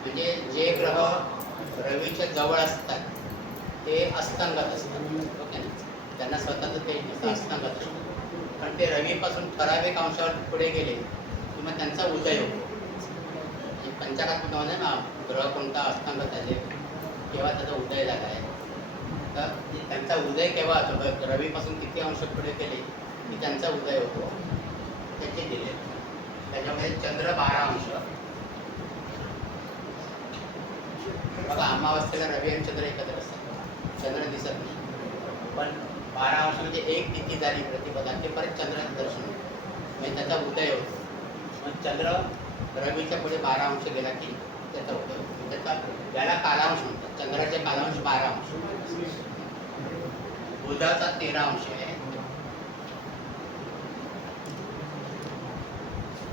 म्हणजे जे ग्रह रवीच्या जवळ असतात ते अस्तंगत असतात. ओके ना? त्यांना स्वतःच ते अस्तंगत असतं. पण ते रवीपासून ठराविक अंशावर पुढे गेले की मग त्यांचा उदय होतो. पंचांगात्मक ना ग्रह कोणता अस्तंगत आहे केव्हा त्याचा उदय झाला आहे, तर त्यांचा उदय केव्हा होतो, रवीपासून किती अंश पुढे गेले की त्यांचा उदय होतो त्याचे दिले. त्याच्यामध्ये चंद्र 12 अंश. बघा अमावस्येला रवी आणि चंद्र एकत्र असतात, चंद्र दिसत नाही. पण 12 अंश म्हणजे एक तिथी झाली प्रतिपदा ते परत चंद्राचं दर्शन होतं म्हणजे त्याचा उदय होतो. मग चंद्र रवीच्या पुढे 12 अंश गेला की त्याचा उदय होतो. त्याचा याला कालांश म्हणतात. चंद्राचे कालांश 12 अंश. बुधाचा 13 अंश आहे.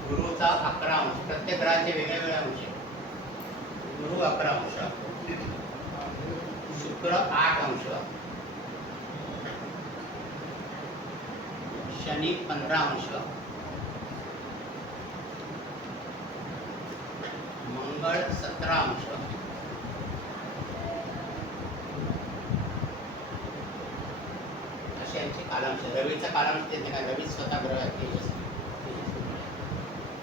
गुरुचा 11 अंश. प्रत्येक ग्रहाचे वेगळे वेगळे अंश आहे. गुरु 11 अंश, शुक्र 8 अंश, शनी 15 अंश, मंगळ 17 अंश, असे यांचे कालांश. रवीचा कालांश देते का? रवी स्वतः ग्रह आहे तेजस.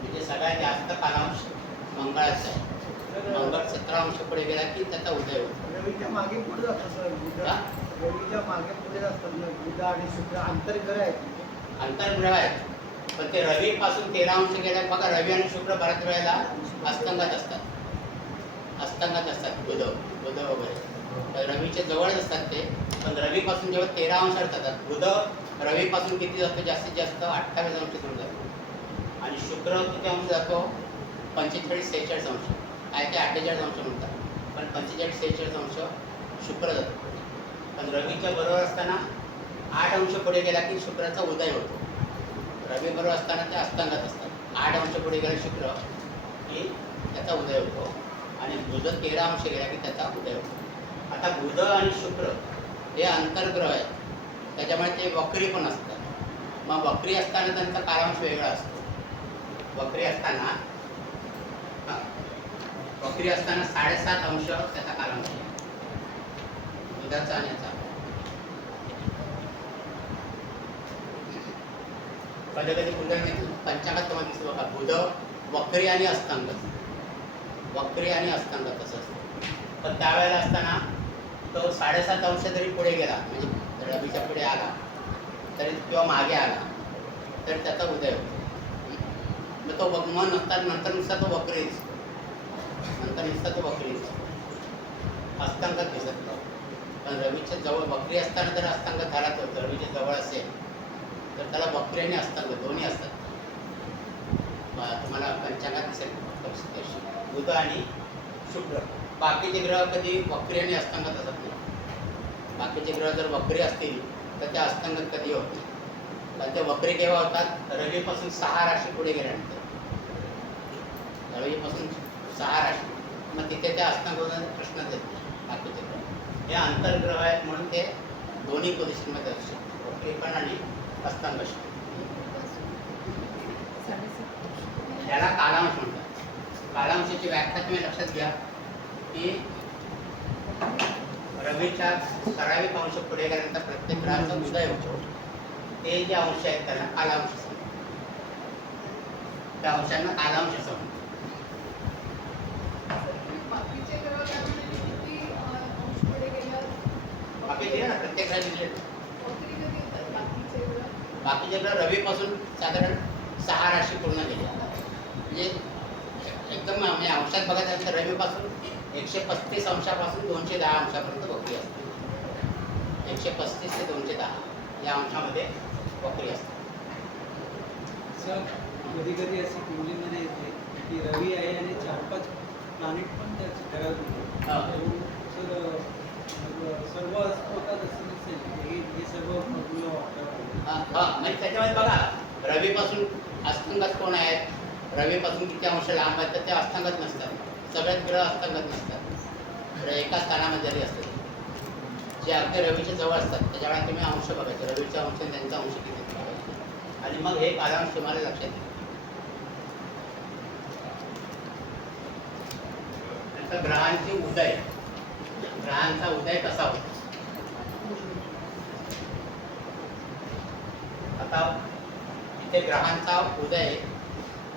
म्हणजे सगळ्यात जास्त कालांश मंगळाचा आहे. मंगळ 17 अंश पुढे गेला की त्याचा उदय होतो. रवीच्या मागे पुढे जातात सर. रवीच्या मागे पुढे जातात ना. बुध आणि शुक्र आंतरग्रह आहेत. आंतरग्रह आहेत पण ते रवी पासून 13 अंश गेल्या. बघा रवी आणि शुक्र बऱ्याच वेळेला अस्तंगत असतात. अस्तंगत असतात बुध वगैरे. तर रवीच्या जवळच असतात ते. पण रवीपासून जेव्हा 13 अंश जातात, बुध रवीपासून किती जातो? जास्तीत जास्त 28 अंश दूर जातो. आणि शुक्र किती अंश जातो? 45-46 अंश. काय ते 48 अंश म्हणतात, पण 45-46 अंश शुक्र जातो. पण रवीच्या बरोबर असताना 8 अंश पुढे गेला की शुक्राचा उदय होतो. रवी बरोबर असताना ते अस्तंगत असतात. 8 अंश पुढे गेला शुक्र की त्याचा उदय होतो. आणि बुध 13 अंश गेला की त्याचा उदय होतो. आता बुध आणि शुक्र हे अंतर्ग्रह आहेत, त्याच्यामुळे ते वक्री पण असतात. मग वक्री असताना त्यांचा कालांश वेगळा असतो. वक्री असताना 7.5 अंश त्याचा कालांश आहे बुधाचा आणि याचा. कधी कधी बुध पंचांगात तुम्हाला दिसतो बघा, बुध वक्री आणि अस्तंगत, वक्री आणि अस्तंगत असं असतं. पण त्यावेळेला असताना तो 7.5 अंश जरी पुढे गेला म्हणजे रवीच्या पुढे आला तरी किंवा मागे आला तर त्याचा उदय होतो. मग तो मन नंतर नुसता तो वक्री दिसतो. नंतर नुसता तो वक्री दिसतो, अस्तंगत दिसत नाही. पण रवीच्या जवळ वक्री असताना जर अस्तंगत झाला तो रवीच्या जवळ असेल तर त्याला वक्री आणि अस्तंगत दोन्ही असतात. तुम्हाला पंचांगात दिसेल परिस्थिती अशी. बुध आणि शुक्र. बाकीचे ग्रह कधी वक्री आणि अस्तंगत असत नाही. बाकीचे ग्रह जर वक्री असतील तर ते अस्तंगत कधी होत नाही. पण ते वक्री केव्हा होतात? रवीपासून 6 राशी पुढे गेल्यानंतर. रवीपासून 6 राशी, मग तिथे त्या अस्तंगत प्रश्नच येत नाही. बाकीचे ग्रह हे अंतर्ग्रह आहेत म्हणून ते दोन्ही पोझिशनमध्ये असतात, वक्री पण आणि अस्तंगत. याला कालांश म्हणतात. कालांशाची व्याख्या तुम्ही लक्षात घ्या की रवीच्या ठराविक अंश पुढे गेल्यानंतर प्रत्येक ग्रहाचा उदय होतो. ते जे अंश आहेत त्यांना कालांश म्हणतात. त्या अंशांना कालांश म्हणतात. बाकीचे ग्रह किती अंश पुढे गेल्यावर बाकी दिले ना प्रत्येक ग्रह दिले. वक्री कधी होतात बाकीचे ग्रह? बाकीचे ग्रह रवीपासून साधारण 6 राशी पूर्ण गेले. म्हणजे एकदम म्हणजे अंशात बघायचं तर रवीपासून 135 अंशापासून 210 अंशापर्यंत वक्री असते. 135 ते 210 या अंशामध्ये वक्री असते. सर कधी कधी अशी कुंडलीमध्ये येते की रवी आहे आणि 4-5 प्लॅनेट पण त्याच्या घरात होते. हा. सर सर्व होतात असं नसेल हे सर्व फॉर्म्युला वापरावं. म्हणजे त्याच्यामध्ये बघा रवीपासून अस्तंगत कोण आहेत, रवीपासून किती अंश लांब आहेत, तर ते अस्तंगत नसतात. सगळ्यात ग्रह अस्तंगत नसतात. एका स्थानामध्ये जरी असतात जे अगदी रवीच्या जवळ असतात त्याच्यामुळे तुम्ही अंश बघायचे, रवीचा अंश आणि त्यांचा अंश किती बघायचे आणि मग हे कालांश तुम्हाला लक्षात येईल. नंतर ग्रहांचे उदय, ग्रहांचा उदय कसा होतो. आता इथे ग्रहांचा उदय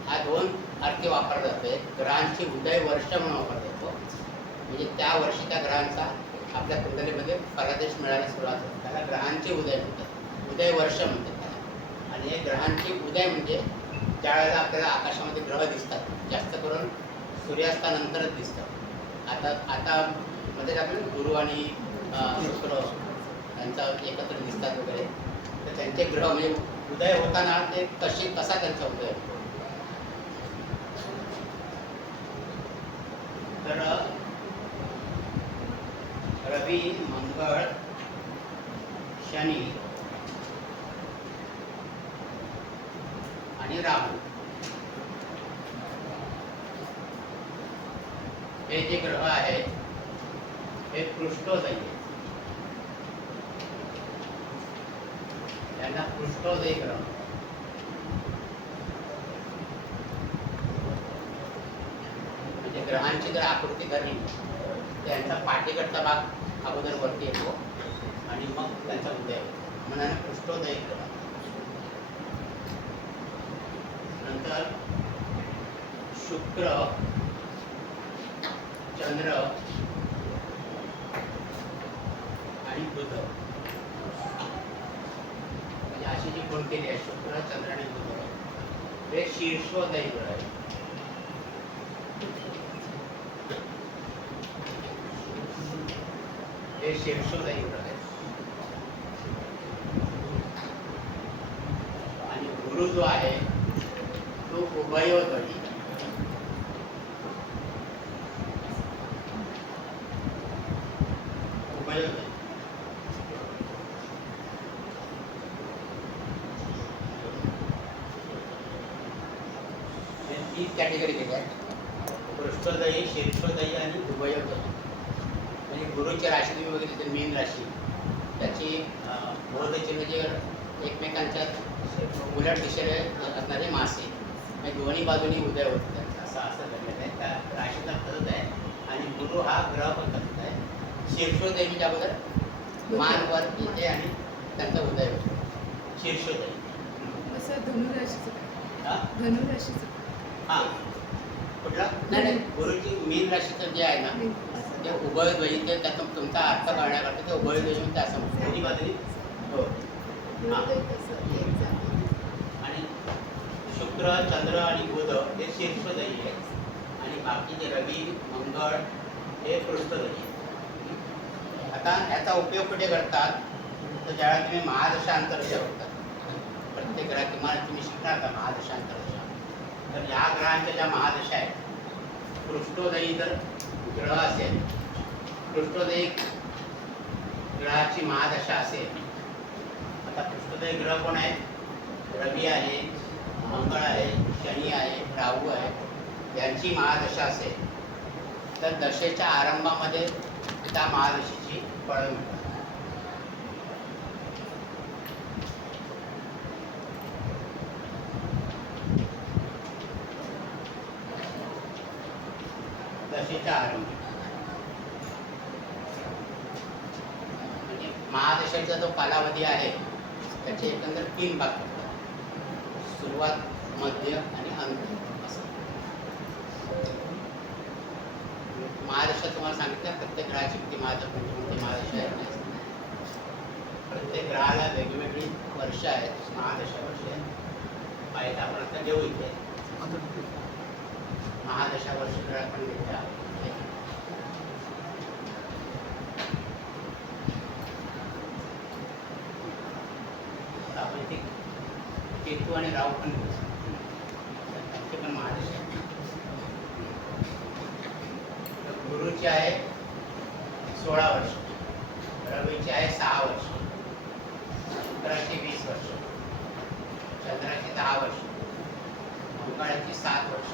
हा 2 अर्थी वापरला जातो. ग्रहांची उदय वर्ष म्हणून वापरला जातो, म्हणजे त्या वर्षी त्या ग्रहांचा आपल्या कुंडलीमध्ये फलादेश मिळायला सुरुवात होते. त्याला ग्रहांचे उदय म्हणतात, उदय वर्ष म्हणतात त्याला. आणि हे ग्रहांचे उदय म्हणजे ज्या वेळेला आपल्याला आकाशामध्ये ग्रह दिसतात, जास्त करून सूर्यास्तानंतरच दिसतात. आता मध्ये आपल्याला गुरु आणि शुक्र यांचा एकत्र दिसतात वगैरे, तर त्यांचे ग्रह म्हणजे उदय होताना ते कसा त्यांचा उदय होतो. तर रवी, मंगळ, शनी आणि राहू हे जे ग्रह आहेत हे पृष्ठोदयी आहेत. यांना पृष्ठोदयी ग्रह. म्हणजे ग्रहांची जर आकृती धरली त्यांचा पाठीकडचा भाग अगोदर वरती येतो आणि मग त्यांचा उदय होतो, म्हणून पृष्ठोदयी ग्रह. नंतर शुक्र, चंद्र आणि बुध, म्हणजे अशी जी कोणती आहे शुक्र, चंद्र आणि बुध हे शीर्षोदयी ग्रह आहे. हे शीर्षोदयी ग्रह आहे. आणि गुरु जो आहे तो उभयोदयी. उभयोदयी हे 3 कॅटेगरी केल्या आहेत, पृष्ठोदयी, शीर्षोदयी आणि उभयोदयी. म्हणजे गुरुच्या राशी तुम्ही बघितली तर मीन राशी, त्याची भोवतीची म्हणजे एकमेकांच्या उलट दिशेने असणारे मासे, म्हणजे दोन्ही बाजूनी उदय होत त्यांचा असं घडलेलं आहे. त्या राशीचा फरक आहे. आणि गुरु हा ग्रह पण करत आहे. शीर्षोदयी म्हणजे अगोदर मानवर येते आणि त्यांचा उदय होतो, शीर्षोदयी. असं धनुराशीचं काय? हा धनुराशीचं हां कुठला नाही गुरुची मीन राशीचं जे आहे ना ते उभयद्वयी, ते त्यातून तुमचा अर्थ करण्याकरता ते उभयद्वयी म्हणजे असं म्हणतो दोन्ही बाजूनी. हो हां. आणि शुक्र, चंद्र आणि बुध हे शीर्षोदयी आहेत आणि बाकीचे रवी, मंगळ हे पृष्ठोदयी आहेत. आता ह्याचा उपयोग कुठे करतात तर ज्यावेळेला तुम्ही महादशांतरदशा होतात, प्रत्येक ग्रह किमान तुम्ही शिकणार का महादशांतरदशा, तर या ग्रहांच्या ज्या महादशा आहेत, पृष्ठोदयी जर ग्रह असेल, पृष्ठोदयी ग्रहाची महादशा असेल, आता पृष्ठोदयी ग्रह कोण आहेत, रवी आहे, मंगळ आहे, शनी आहे, राहू आहे, यांची महादशा असेल तर दशेच्या आरंभामध्ये त्या महादशेची फळं मिळतात. दशेच्या आरंभी म्हणजे महादशेचा जो कालावधी आहे त्याचे एकंदर 3 भाग पडतात, सुरुवात, मध्य आणि अंत असं. महादशा तुम्हाला सांगितलं प्रत्येक ग्रहाची किती महादशा, कोणती महादशा आहे नाही. प्रत्येक ग्रहाला वेगवेगळी वर्ष आहेत, महादशा वर्ष आहेत. पाहिजे आपण आता घेऊ इथे महादशा वर्ष ग्रह पण घेतला. केतू आणि राहू पण त्यांचे पण महादशा आहे. गुरुची आहे 16 वर्ष, रवीची आहे 6 वर्ष, शुक्राची 20 वर्ष, चंद्राची 10 वर्ष, मंगळाची 7 वर्ष,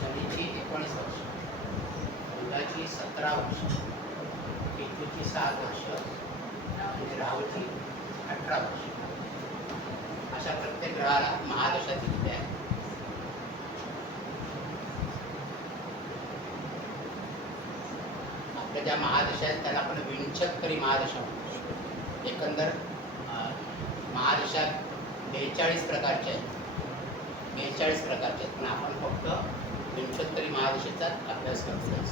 शनीची 19 वर्ष, बुधाची 17 वर्ष, केतूची 7 वर्ष आणि राहूची 18 वर्ष. अशा प्रत्येक ग्रहाला महादशा दिलेल्या आहे. आपल्या ज्या महादशा आहेत त्याला आपण विंशत्तरी महादशा म्हणतो. एकंदर महादशा 42 प्रकारच्या आहेत, 42 प्रकारचे आहेत, पण आपण फक्त विंशत्तरी महादशेचा अभ्यास करतो.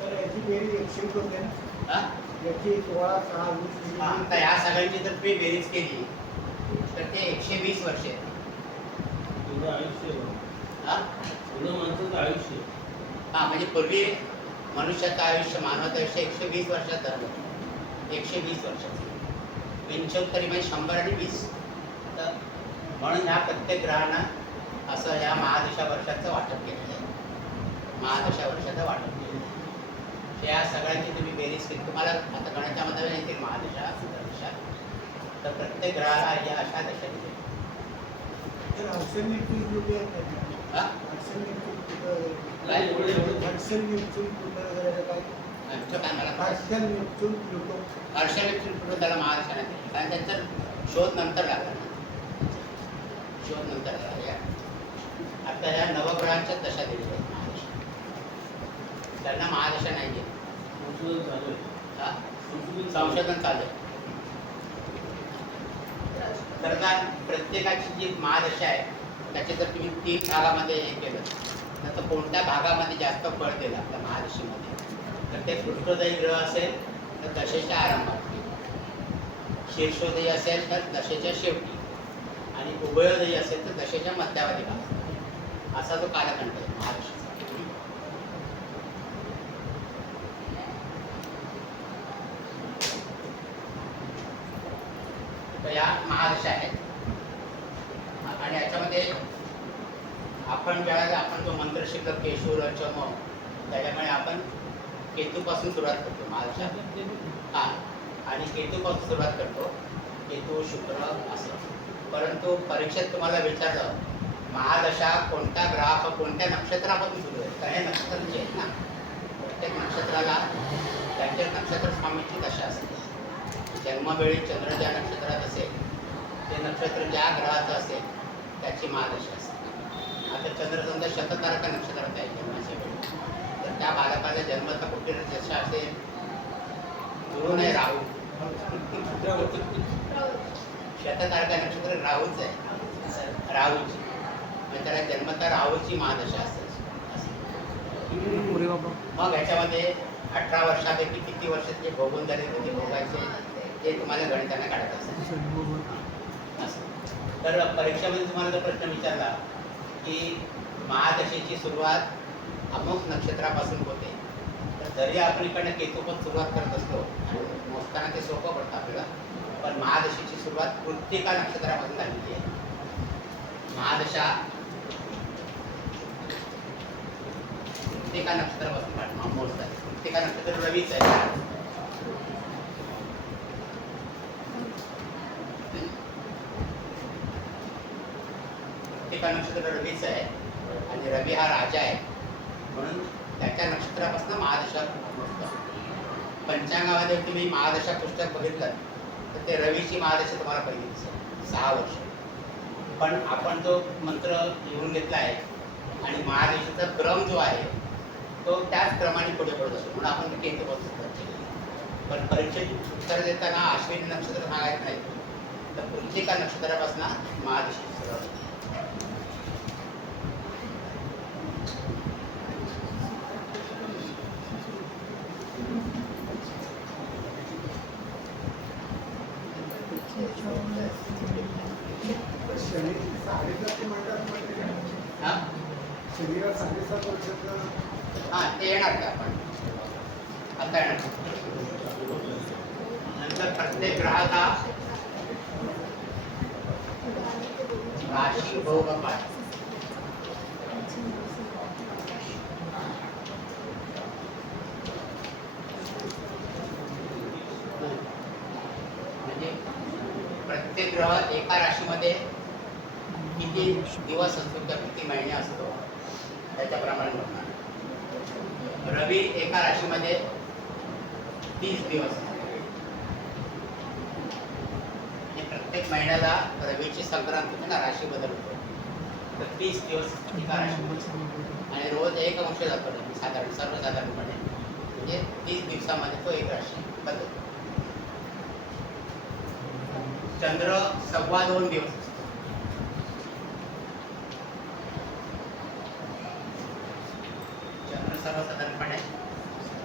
तर याची बेरीज 120 होते ना, हा? याची 16, 6, 20 हा, आता या सगळ्यांची जर तुम्ही बेरीज केली तर ते 120 वर्ष आहेत. तुझं आयुष्य हा? तुझं माणसाचं आयुष्य हा, म्हणजे पूर्वी मनुष्याचं आयुष्य, मानवाचं आयुष्य 120 वर्षात झालं. 120 वर्षाचं. विंशोत्तरी म्हणजे 100 आणि 20. तर म्हणून ह्या प्रत्येक ग्रहांना असं या महादशा वर्षाचं वाटप केलेलं आहे. महादशा वर्षाचं वाटप केलेलं आहे. या सगळ्यांची तुम्ही बेरीज केली, तुम्हाला आता गणितामध्ये येतील महादशा दशा. तर प्रत्येक ग्रहाला या अशा दशा दिल्या. तर हडसन नेपच्यून प्लुटो आहेत ना? हा? हडसन नेपच्यून प्लुटो वगैरे. काय? हडसन नेपच्यून प्लुटो वगैरे काय? आमचं काय मला हडसन नेपच्यून प्लुटो. हर्षविक्षण त्याला महादशा नाही, कारण त्यांचा शोध नंतर लागला. शोध नंतर झाला. आता ह्या नवग्रहांच्या दशा दिलेल्या आहेत महादशा. त्यांना महादशा नाही आहे. संशोधन चालू आहे. हा? संशोधन चालू आहे. तर का प्रत्येकाची जी महादशा आहे त्याचे जर तुम्ही 3 भागामध्ये हे केलं तर कोणत्या भागामध्ये जास्त फळ दिलं आपल्या महादशेमध्ये, तर ते पृष्ठोदयी ग्रह असेल तर दशेच्या आरंभात, शीर्षोदयी असेल तर दशेच्या शेवटी, आणि उभयोदयी असेल तर दशेच्या मध्यावधी भागात. असा जो कालखंड आहे महादशेचा. तर या महादशा आहेत. आणि याच्यामध्ये आपण ज्यावेळेला आपण जो मंत्र शिकलो केशूर चम, त्याच्यामुळे आपण केतूपासून सुरुवात करतो महादशा. हा, आणि केतूपासून सुरुवात करतो, केतू शुक्र असं. परंतु परीक्षेत तुम्हाला विचारलं महादशा कोणत्या ग्रह कोणत्या नक्षत्रापासून सुरू आहे, तर हे नक्षत्र जे आहेत ना, प्रत्येक नक्षत्राला त्यांच्या नक्षत्र स्वामीची दशा असते. जन्मवेळी चंद्र ज्या नक्षत्रात असेल ते नक्षत्र ज्या ग्रहाचं असेल त्याची महादशा असते. आता चंद्र समजा शततारका नक्षत्रात आहे जन्माच्या वेळी, तर त्या बालकाला जन्माचा कुठली दशा असेल, गुरु नाही राहू. शततारका नक्षत्र राहूच आहे, राहूची, म्हणजे त्याला जन्मता राहूची महादशा असते. पुरे बाबा. मग ह्याच्यामध्ये 18 वर्षापैकी किती वर्ष जे भोगून झाले ते भोगायचे ते तुम्हाला गणिताने काढत असेल. असं तर परीक्षेमध्ये तुम्हाला जर प्रश्न विचारला की महादशेची सुरुवात अमुक नक्षत्रापासून होते, तर जरी आपण इकडनं केतूपासून सुरुवात करत असतो आणि मोजताना ते सोपं पडतं आपल्याला, पण महादशेची सुरुवात कृत्तिका नक्षत्रापासून झालेली आहे. महादशा कृत्तिका नक्षत्रापासून मोजतात. कृत्तिका नक्षत्र रवीच आहे. कृत्तिका नक्षत्र रवीच आहे आणि रवी हा राजा आहे, म्हणून त्याच्या नक्षत्रापासून महादशा मोजतात. पंचांगामध्ये तुम्ही महादशा पुस्तक बघितलं तर ते रवीची महादशा तुम्हाला पहिली दिसेल 6 वर्ष. पण आपण जो मंत्र लिहून घेतला आहे आणि महादशेचा क्रम जो आहे तो त्याच क्रमाने पुढे पडत असतो, म्हणून आपण ते केंद्रपासून सुरुवात केली. पण परीक्षेत उत्तर देताना अश्विनी नक्षत्र सांगायचं नाही, तर कृत्तिका नक्षत्रापासून महादशेची सुरुवात होते. शनी 7.5 म्हणतात म्हणजे हां शरीरात 7.5 वर्षाचं. हां, ते येणार का आपण आता येणार. नंतर प्रत्येक ग्रहाचा राशी भोगपाठ. म्हणजे प्रत्येक ग्रह एका राशीमध्ये किती दिवस असतो किंवा किती महिने असतो त्याच्याप्रमाणे बघणार. रवी एका राशीमध्ये 30 दिवस असतो. म्हणजे प्रत्येक महिन्याला रवीची संक्रांत होते ना, राशी बदलतो, तर 30 दिवस एका राशीमध्ये आणि रोज एक अंश जातो रवी सर्वसाधारणपणे, म्हणजे 30 दिवसामध्ये तो एक राशी बदलतो. चंद्र 2.25 दिवस असतो. चंद्र सर्वसाधारणपणे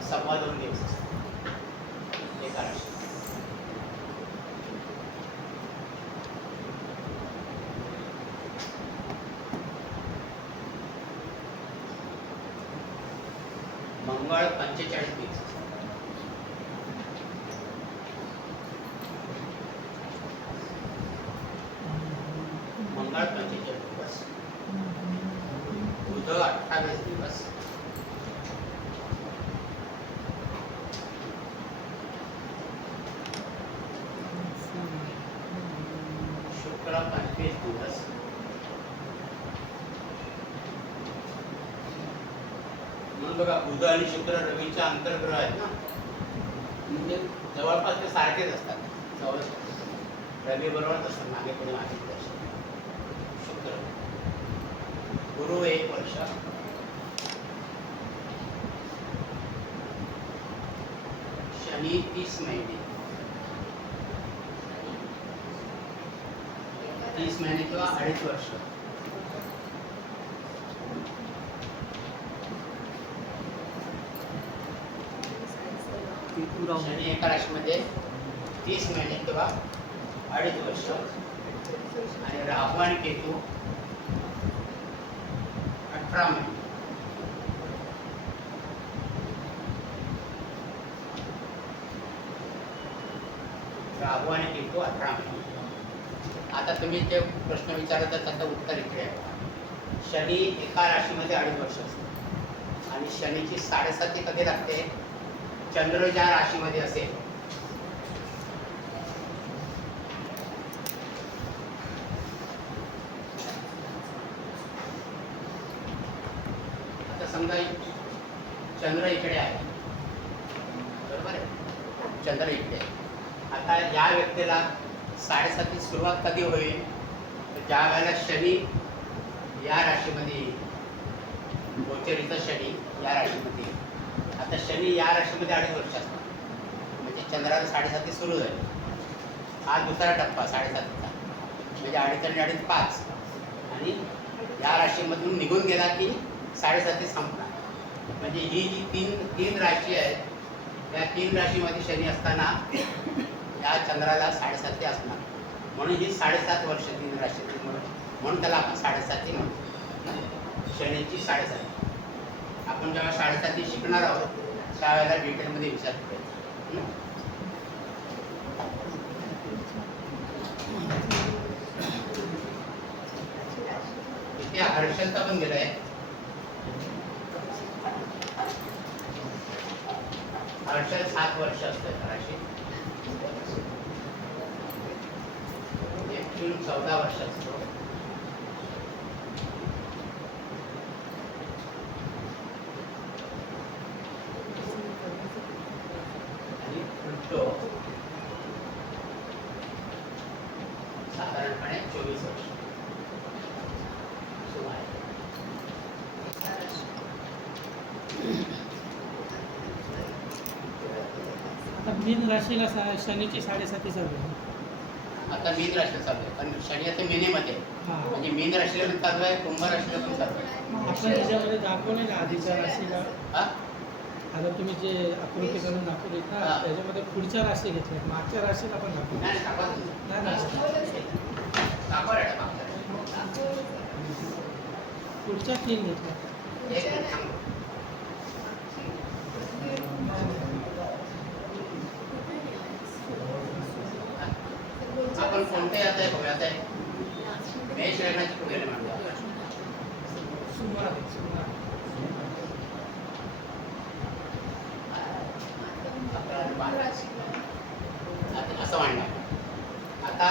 2.25 दिवस असतो एका राशी. मंगळ 45 दिवस असतो. मंगळ 45 दिवस. बुध 28 दिवस. शुक्र 25 दिवस. म्हणून बघा, बुध आणि शुक्र रवीच्या अंतर्ग्रह आहेत ना, म्हणजे जवळपास ते सारखेच असतात. जवळ रवी बरोबरच असतात, मागे पुढे मागे पुढे असतात. शुक्र गुरु 1 वर्ष. शनी 30 महिने. 30 महिने किंवा 2.5 वर्ष. शनी एका राशीमध्ये 30 महिने किंवा 2.5 वर्ष. आणि राहू आणि केतू 18 महिने. राहू आणि केतू 18 महिने. आता तुम्ही जे प्रश्न विचारता त्याचं उत्तर इकडे आहे. शनी एका राशीमध्ये 2.5 वर्ष असतो आणि शनीची 7.5 कधी लागते? चंद्र ज्या राशीमध्ये असेल आता समजा चंद्र इकडे आहे, बरोबर आहे, चंद्र इकडे आहे. आता या व्यक्तीला 7.5 सुरुवात कधी होईल? तर ज्या वेळेला शनी या राशीमध्ये येईल, गोचरीचा शनी या राशीमध्ये येईल. आता शनी या राशीमध्ये 2.5 वर्ष असतात, म्हणजे चंद्राला 7.5 सुरू झाली. हा दुसरा टप्पा 7.5चा, म्हणजे 2.5 आणि 2.5 5. आणि या राशीमधून निघून गेला की 7.5 संपणार. म्हणजे ही जी तीन राशी आहेत, त्या 3 राशीमध्ये शनी असताना या चंद्राला 7.5 असणार. म्हणून ही 7.5 वर्ष 3 राशी, म्हणून त्याला आपण 7.5 म्हणतो. शनीची 7.5. आपण जेव्हा 7.5 शिकणार आहोत त्यावेळेला डिटेलमध्ये विचार करूया. इथे हर्षलचा पण गेलाय. हर्षल 7 वर्ष असतं राशी. नेपच्यून 14 वर्ष असतो. आणि प्लुटो साधारणपणे 24 वर्ष. आता मीन राशीला शनीची 7.5 चालू आहे. आता मीन राशीला चालू आहे, पण शनी आता मीनेमध्ये आहे. हां, म्हणजे मीन राशीला पण चालू आहे, कुंभ राशीला पण चालू आहे. आपण याच्यामध्ये दाखवले ना आधीच्या राशीला. हा? आता तुम्ही जे आकृती करून दाखवली ना, हां. त्याच्यामध्ये पुढच्या राशी घेतल्या, मागच्या राशीला पण दाखवली. नाही, टाका तुम्ही. नाही ना, टाका रे, टाका. पुढच्या 3 घेतल्या. एक मिनिट थांबा. आपण कोणते आता बघूया. आता मेष लग्नाची कुंडली म्हणतो असं म्हणणार. आता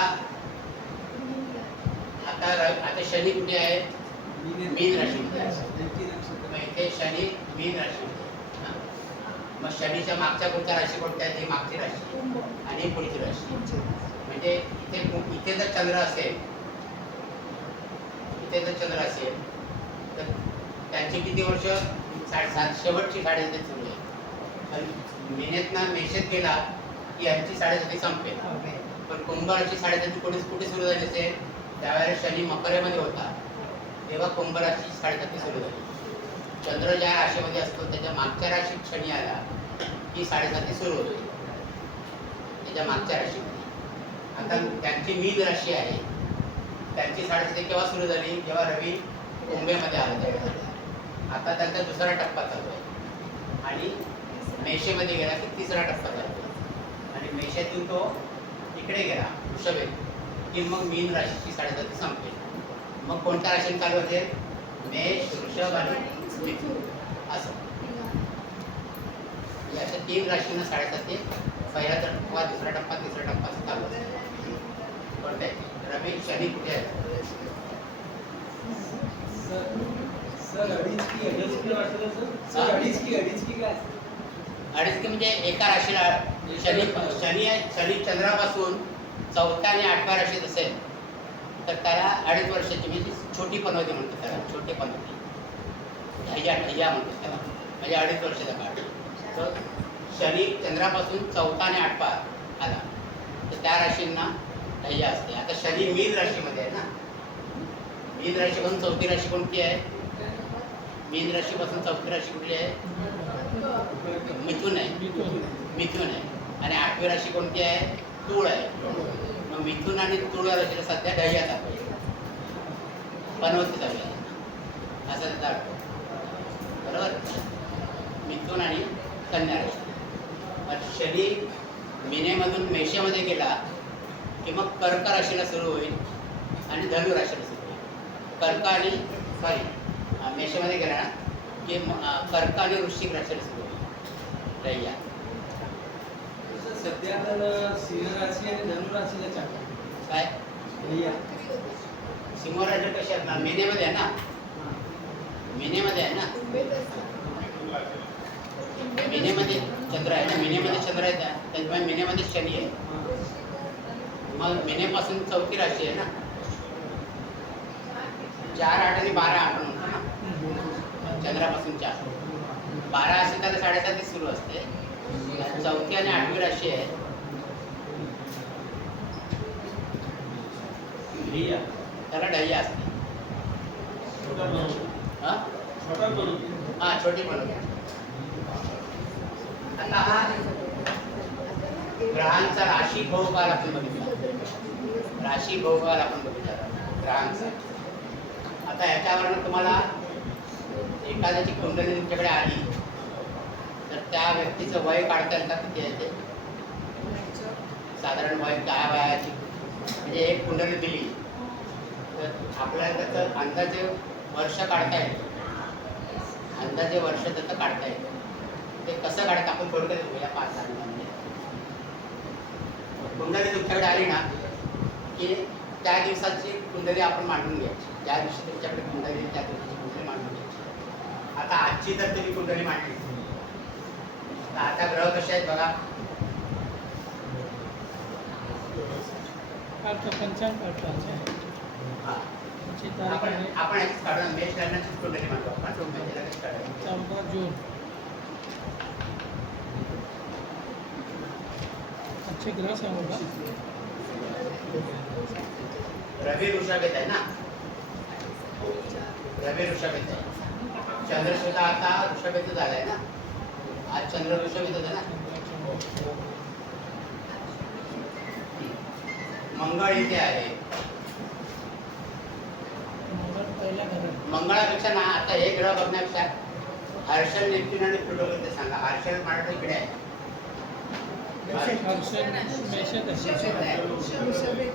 आता आता शनी कुठे आहे? मीन राशीमध्ये आहे. मग इथे शनी मीन राशीमध्ये. हा. मग शनीच्या मागच्या पुढच्या राशी कोणत्या आहेत? ही मागची राशी आणि पुढची राशी. म्हणजे इथे जर चंद्र असेल, इथे जर चंद्र असेल तर त्यांची किती वर्ष? 7.5 शेवटची 3.5 सुरू आहे. पण मेनेतनं मेषेत गेला की यांची 3.5 संपेल. पण कुंभ राशी 3.5 कुठे सुरू झाली असेल? त्यावेळेला शनी मकरेमध्ये होता तेव्हा कुंभ राशी 3.5 सुरू झाली. चंद्र ज्या राशीमध्ये असतो त्याच्या मागच्या राशीत शनी आला की 3.5 सुरू होते त्याच्या मागच्या राशीमध्ये. आता त्यांची मीन राशी आहे, त्यांची 3.5 केव्हा सुरू झाली? जेव्हा रवी कुंभेमध्ये आला त्यावेळेला. आता त्यांचा दुसरा टप्पा चालू आहे आणि मेषेमध्ये गेला की तिसरा टप्पा चालू आहे आणि मेषातून तो इकडे गेला वृषभेत की मग मीन राशीची 3.5 संपेल. मग कोणत्या राशीने चालू होते? मेष, वृषभ आणि मिथुन असं. अशा 3 राशींना 3.5 पहिला टप्पा, दुसरा टप्पा, तिसरा टप्पा असं चालू असतं. कोणत्या रवी शनी कुठे आहे? सर अडीच की काय? अडीच म्हणजे एका राशीला शनी चंद्रापासून 4थ्या आणि 8व्या राशीत असेल तर त्याला 2.5 वर्षाची म्हणजे छोटी पनवती म्हणतात त्याला. छोटी पनवती ढैया म्हणतात त्याला. म्हणजे 2.5 वर्षाचा काळ. तर शनी चंद्रापासून 4था आणि 8वा आला तर त्या राशींना ढैया असते. आता शनी मीन राशीमध्ये आहे ना. मीन राशीपासून 4थी राशी कोणती आहे? मीन राशीपासून 4थी राशी कुठली आहे? मिथुन आहे. मिथुन आहे. आणि 8वी राशी कोणती आहे? तूळ आहे. मग मिथुन आणि तूळ या राशीला सध्या ढैया चालू आहे, पनवती चालू आहे असं त्याचा अर्थ. बरोबर? मिथुन आणि कन्या राशी. शनी मीनेमधून मेषामध्ये गेला की मग कर्क राशीला सुरू होईल आणि धनु राशीला सुरू होईल. कर्क आणि मेषामध्ये गेला ना की कर्क आणि वृश्चिक राशीला सुरू होईल ढैया. सध्या तर सिंह राशी आणि धनु राशीला चालू काय? ढैया. सिंह राशी कशी असणार? मेनेमध्ये आहे ना. मेनेमध्ये आहे ना. मेनेमध्ये चंद्र आहे ना. मेनेमध्ये चंद्र आहे त्याच्यामुळे मेनेमध्ये शनी आहे. मग मेनेपासून 4थी राशी आहे ना. 4, 8 आणि 12 आपण म्हणतो ना. चंद्रापासून 4, 12 असेल त्याला 3.5 सुरू असते. 4थी आणि 8वी राशी आहे त्याला ढैया असते. हा छोटी बनवते. आता हा ग्रहांचा राशी भोवकाल आपण बघितला. राशी भोवकाल आपण बघितला ग्रहांचा. आता ह्याच्यावरनं तुम्हाला एखाद्याची कुंडली तुमच्याकडे आली तर त्या व्यक्तीचं वय काढता येतं. किती आहे ते? साधारण वय काय वयाची म्हणजे एक कुंडली दिली तर आपल्याला त्याचं अंदाजे वर्ष काढता येतं. अंदाजे वर्ष त्याचं काढता येतं. ते कसं काढतं आपण थोडक्यात बघूया 5-6 मिनिटांमध्ये. कुंडली तुमच्याकडे आली ना की त्या दिवसाची कुंडली आपण मांडून घ्यायची. ज्या दिवशी तुमच्याकडे कुंडली त्या दिवशीची कुंडली मांडून घ्यायची. आता आजची जर तुम्ही कुंडली मांडली तर आता ग्रह कसे आहेत बघा. पंचांग हा आपण ह्याचीच काढूया. मेष लग्नाचीच कुंडली मांडू आपण. म्हणजे लगेच काढूया. 14 जून अच्छे ग्रह से होगा. रवी वृषभेत आहे ना. रवी वृषभेत आहे. चंद्र सुद्धा आता वृषभेत झालाय ना. आज चंद्र वृषभेत आहे ना. मंगळ इथे आहे. मंगळ पहिल्या घरात. मंगळापेक्षा ना आता हे ग्रह बघण्यापेक्षा हर्षल, नेपच्यून आणि प्लुटो बद्दल सांगा. हर्षल मला इकडे आहे. मेषात आहे. वृषभ आहे.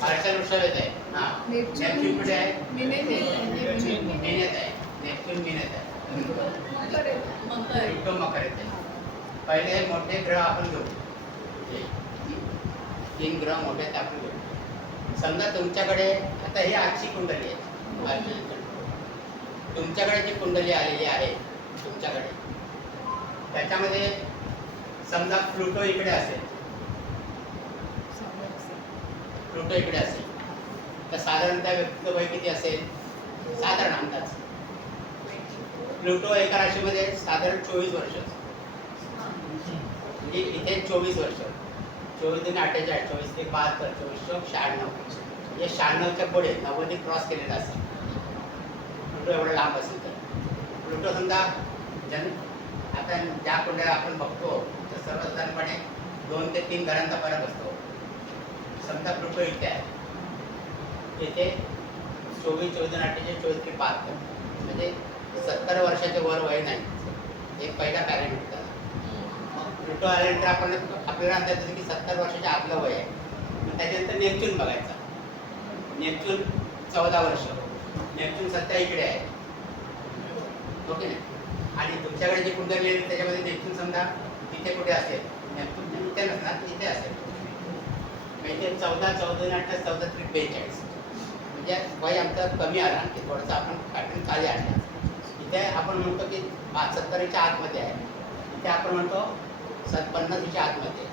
हर्षल वृषभ येत आहे. हां. नेपच्यून कुठे आहे? मिनेत आहे. मीनेत आहे. नेपच्यून मीनेत आहे. मकर आहे. मकर प्लुटो मकर येते. पहिले मोठे ग्रह आपण घेऊ. हे 3 ग्रह मोठे आहेत आपण घेऊ. समजा तुमच्याकडे आता ही आजची कुंडली आहे. आजची. तुमच्याकडे जी कुंडली आलेली आहे तुमच्याकडे त्याच्यामध्ये समजा प्लुटो इकडे असेल, प्लुटो इकडे असेल तर साधारणतः व्यक्तीचं वय किती असेल? साधारण अंदाज प्लुटो एका राशीमध्ये साधारण 24 वर्ष, म्हणजे इथे 24 वर्ष, 24 आणि 48, 24 ते 72, 24 96, म्हणजे 96च्या पुढे 90 क्रॉस केलेलं असेल प्लुटो एवढं लांब असेल तर. प्लुटो समजा आता ज्या कुंडल्या आपण बघतो तर सर्वसाधारणपणे 2 ते 3 घरांचा फरक असतो. समजा प्लुटो इथे आहे, इथे 24, 24, 48, 24 ते 72, म्हणजे 70 वर्षाचे वर वय नाही. एक पहिला पॅरामीटर त्याला. मग प्लुटो आल्यानंतर आपण आपल्याला अंदाज येतो की 70 वर्षाच्या आतलं वय आहे. मग त्याच्यानंतर नेपच्यून बघायचा. नेपच्यून 14 वर्ष, नेपच्यून सध्या इकडे आहे, ओके नाही. आणि तुमच्याकडे जे कुंडली आहे त्याच्यामध्ये नेपच्यून समजा तिथे कुठे असेल, नेपच्यून इथे नसणार तिथे असेल, म्हणजे 14, 14, 18, 14, 42, म्हणजे वय आमचं कमी आला आणखी थोडंसं आपण पॅटर्न खाली आणला. इथे आपण म्हणतो की 70च्या आतमध्ये आहे, इथे आपण म्हणतो 50च्या आतमध्ये.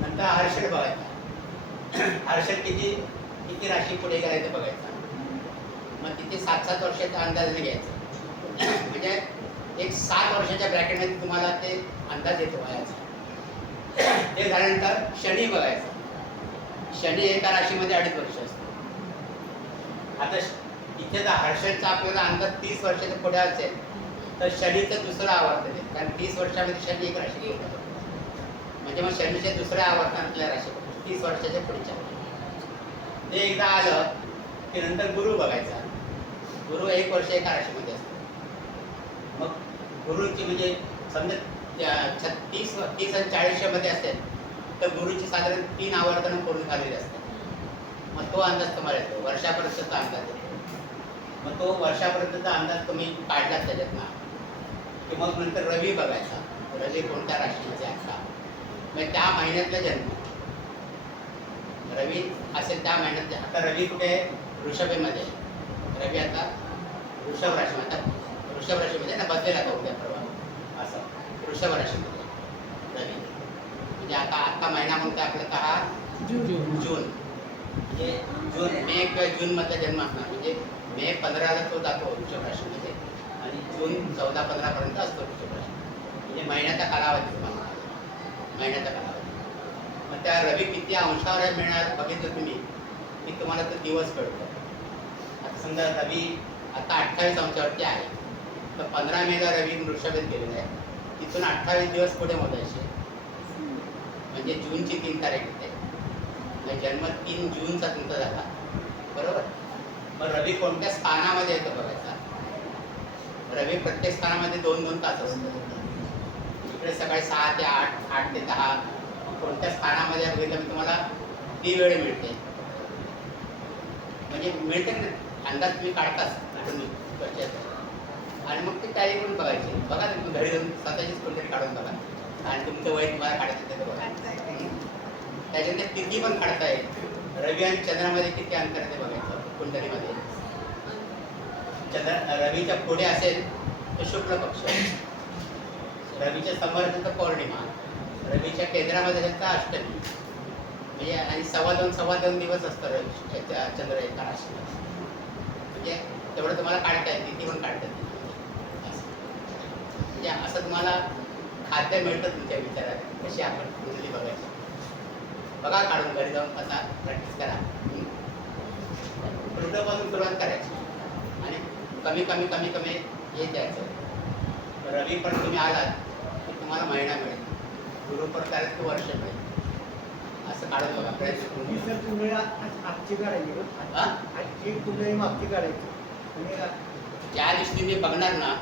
नंतर हर्षल बघायचा. हर्षल किती राशी पुढे गेला ते बघायचा. मग तिथे 7-7 वर्षाचा अंदाजाने घ्यायचा. म्हणजे एक 7 वर्षाच्या ब्रॅकेटमध्ये तुम्हाला ते अंदाज येतो वयाचा. ते झाल्यानंतर शनी बघायचा. शनी एका राशीमध्ये 2.5 वर्ष असतो. आता इथे जर हर्षलचा आपल्याला अंदाज 30 वर्षाच्या पुढे असेल तर शनीचं दुसरं आवर्तन आहे, कारण 30 वर्षामध्ये शनी एक राशी येतो. म्हणजे मग शनीच्या दुसऱ्या आवर्तनातल्या राशी 30 वर्षाच्या पुढच्या. ते एकदा आलं की नंतर गुरु बघायचा. गुरु 1 वर्ष एका राशीमध्ये असतो. मग गुरुची म्हणजे समजा 30 आणि 40 मध्ये असेल तर गुरुची साधारण 3 आवर्तनं पूर्ण झालेली असतात. मग तो अंदाज तुम्हाला येतो, वर्षापर्यंतचा अंदाज येतो. मग तो वर्षापर्यंतचा अंदाज तुम्ही काढलात त्याच्यातनं की मग नंतर रवी बघायचा. रवी कोणत्या राशीमध्ये आता, मग त्या महिन्यातला जन्म रवी असेल त्या महिन्यात. आता रवी कुठे आहे? वृषभेमध्ये. रवी आता वृषभ राशी, आता वृषभ राशीमध्ये ना बदलेला का उद्या परवा असं वृषभ राशीमध्ये रवी. म्हणजे आता महिना म्हणतो आपला हा जून, म्हणजे मे किंवा जूनमधला जन्म असणार. म्हणजे मे 15ला तो जातो वृषभ राशीमध्ये आणि जून 14-15पर्यंत असतो वृषभ राशी. म्हणजे महिन्याचा कालावधी तुम्हाला, महिन्याचा कालावधी. मग त्या रवी किती अंशावर मिळणार बघितलं तुम्ही की तुम्हाला तो दिवस कळतो. आता समजा रवी आता 28 अंशावरती आहे तर 15 मेला रवी वृषभेत गेलेला आहे. तिथून 28 दिवस पुढे मोजायचे, म्हणजे जूनची 3 तारीख येते. म्हणजे जन्म 3 जूनचा तुमचा झाला, बरोबर. मग रवी कोणत्या स्थानामध्ये येतो बघायचा. रवी प्रत्येक स्थानामध्ये 2-2 तास असतो. इकडे सकाळी 6 ते 8, 8 ते 10, कोणत्या स्थानामध्ये बघितलं मी तुम्हाला ती वेळ मिळते. म्हणजे मिळते ना, अंदाज तुम्ही काढताच तुम्ही आणि मग ती टॅली करून बघायची. बघा तुम्ही घरी जाऊन स्वतःचीच कुंडली काढून बघा आणि तुमचं वय तुम्हाला काढायचं ते बघा. त्याच्यानंतर तिथी पण काढता येईल. रवी आणि चंद्रामध्ये किती अंतर आहे ते बघायचं कुंडलीमध्ये. रवीच्या पुढे असेल तर शुक्ल पक्ष, रवीच्या समोर असेल तर पौर्णिमा, रवीच्या केंद्रामध्ये असेल तर अष्टमी. म्हणजे आणि 2.25 दिवस असतं रवी चंद्र एका राशीमध्ये. म्हणजे तेवढं तुम्हाला काढता येईल, तिथी पण काढता येईल. म्हणजे असं तुम्हाला खाद्य मिळतं तुमच्या विचारात कशी आपण कुंडली बघायची. बघा काढून घरी जाऊन कसा प्रॅक्टिस करा. प्लुटोपासून सुरुवात करायची आणि कमी येत जायचं. रवी पण तुम्ही आलात की तुम्हाला महिना मिळेल, गुरु पण त्याला तो वर्ष मिळेल. असं काढून बघा प्रयत्न. सर तुम्ही आजची काढायची का? आजची कुंडली मागची काढायची. ज्या दिवशी तुम्ही बघणार ना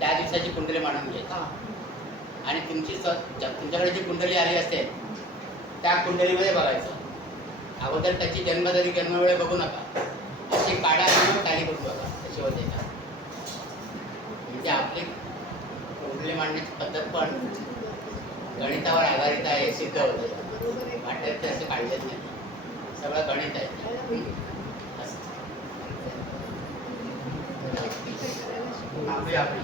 त्या दिवसाची कुंडली मांडून घ्यायची आणि तुमच्याकडे जी कुंडली आली असेल त्या कुंडलीमध्ये बघायचं. अगोदर त्याची जन्मतारीख जन्मवेळ बघू नका, अशी काढा आणि खाली करून बघा तशी होते का. म्हणजे आपली कुंडली मांडण्याची पद्धत पण गणितावर आधारित आहे, सिद्ध होते. वाटेल ते असं काढलेच नाही, सगळं गणित आहे. असं. आपली आपली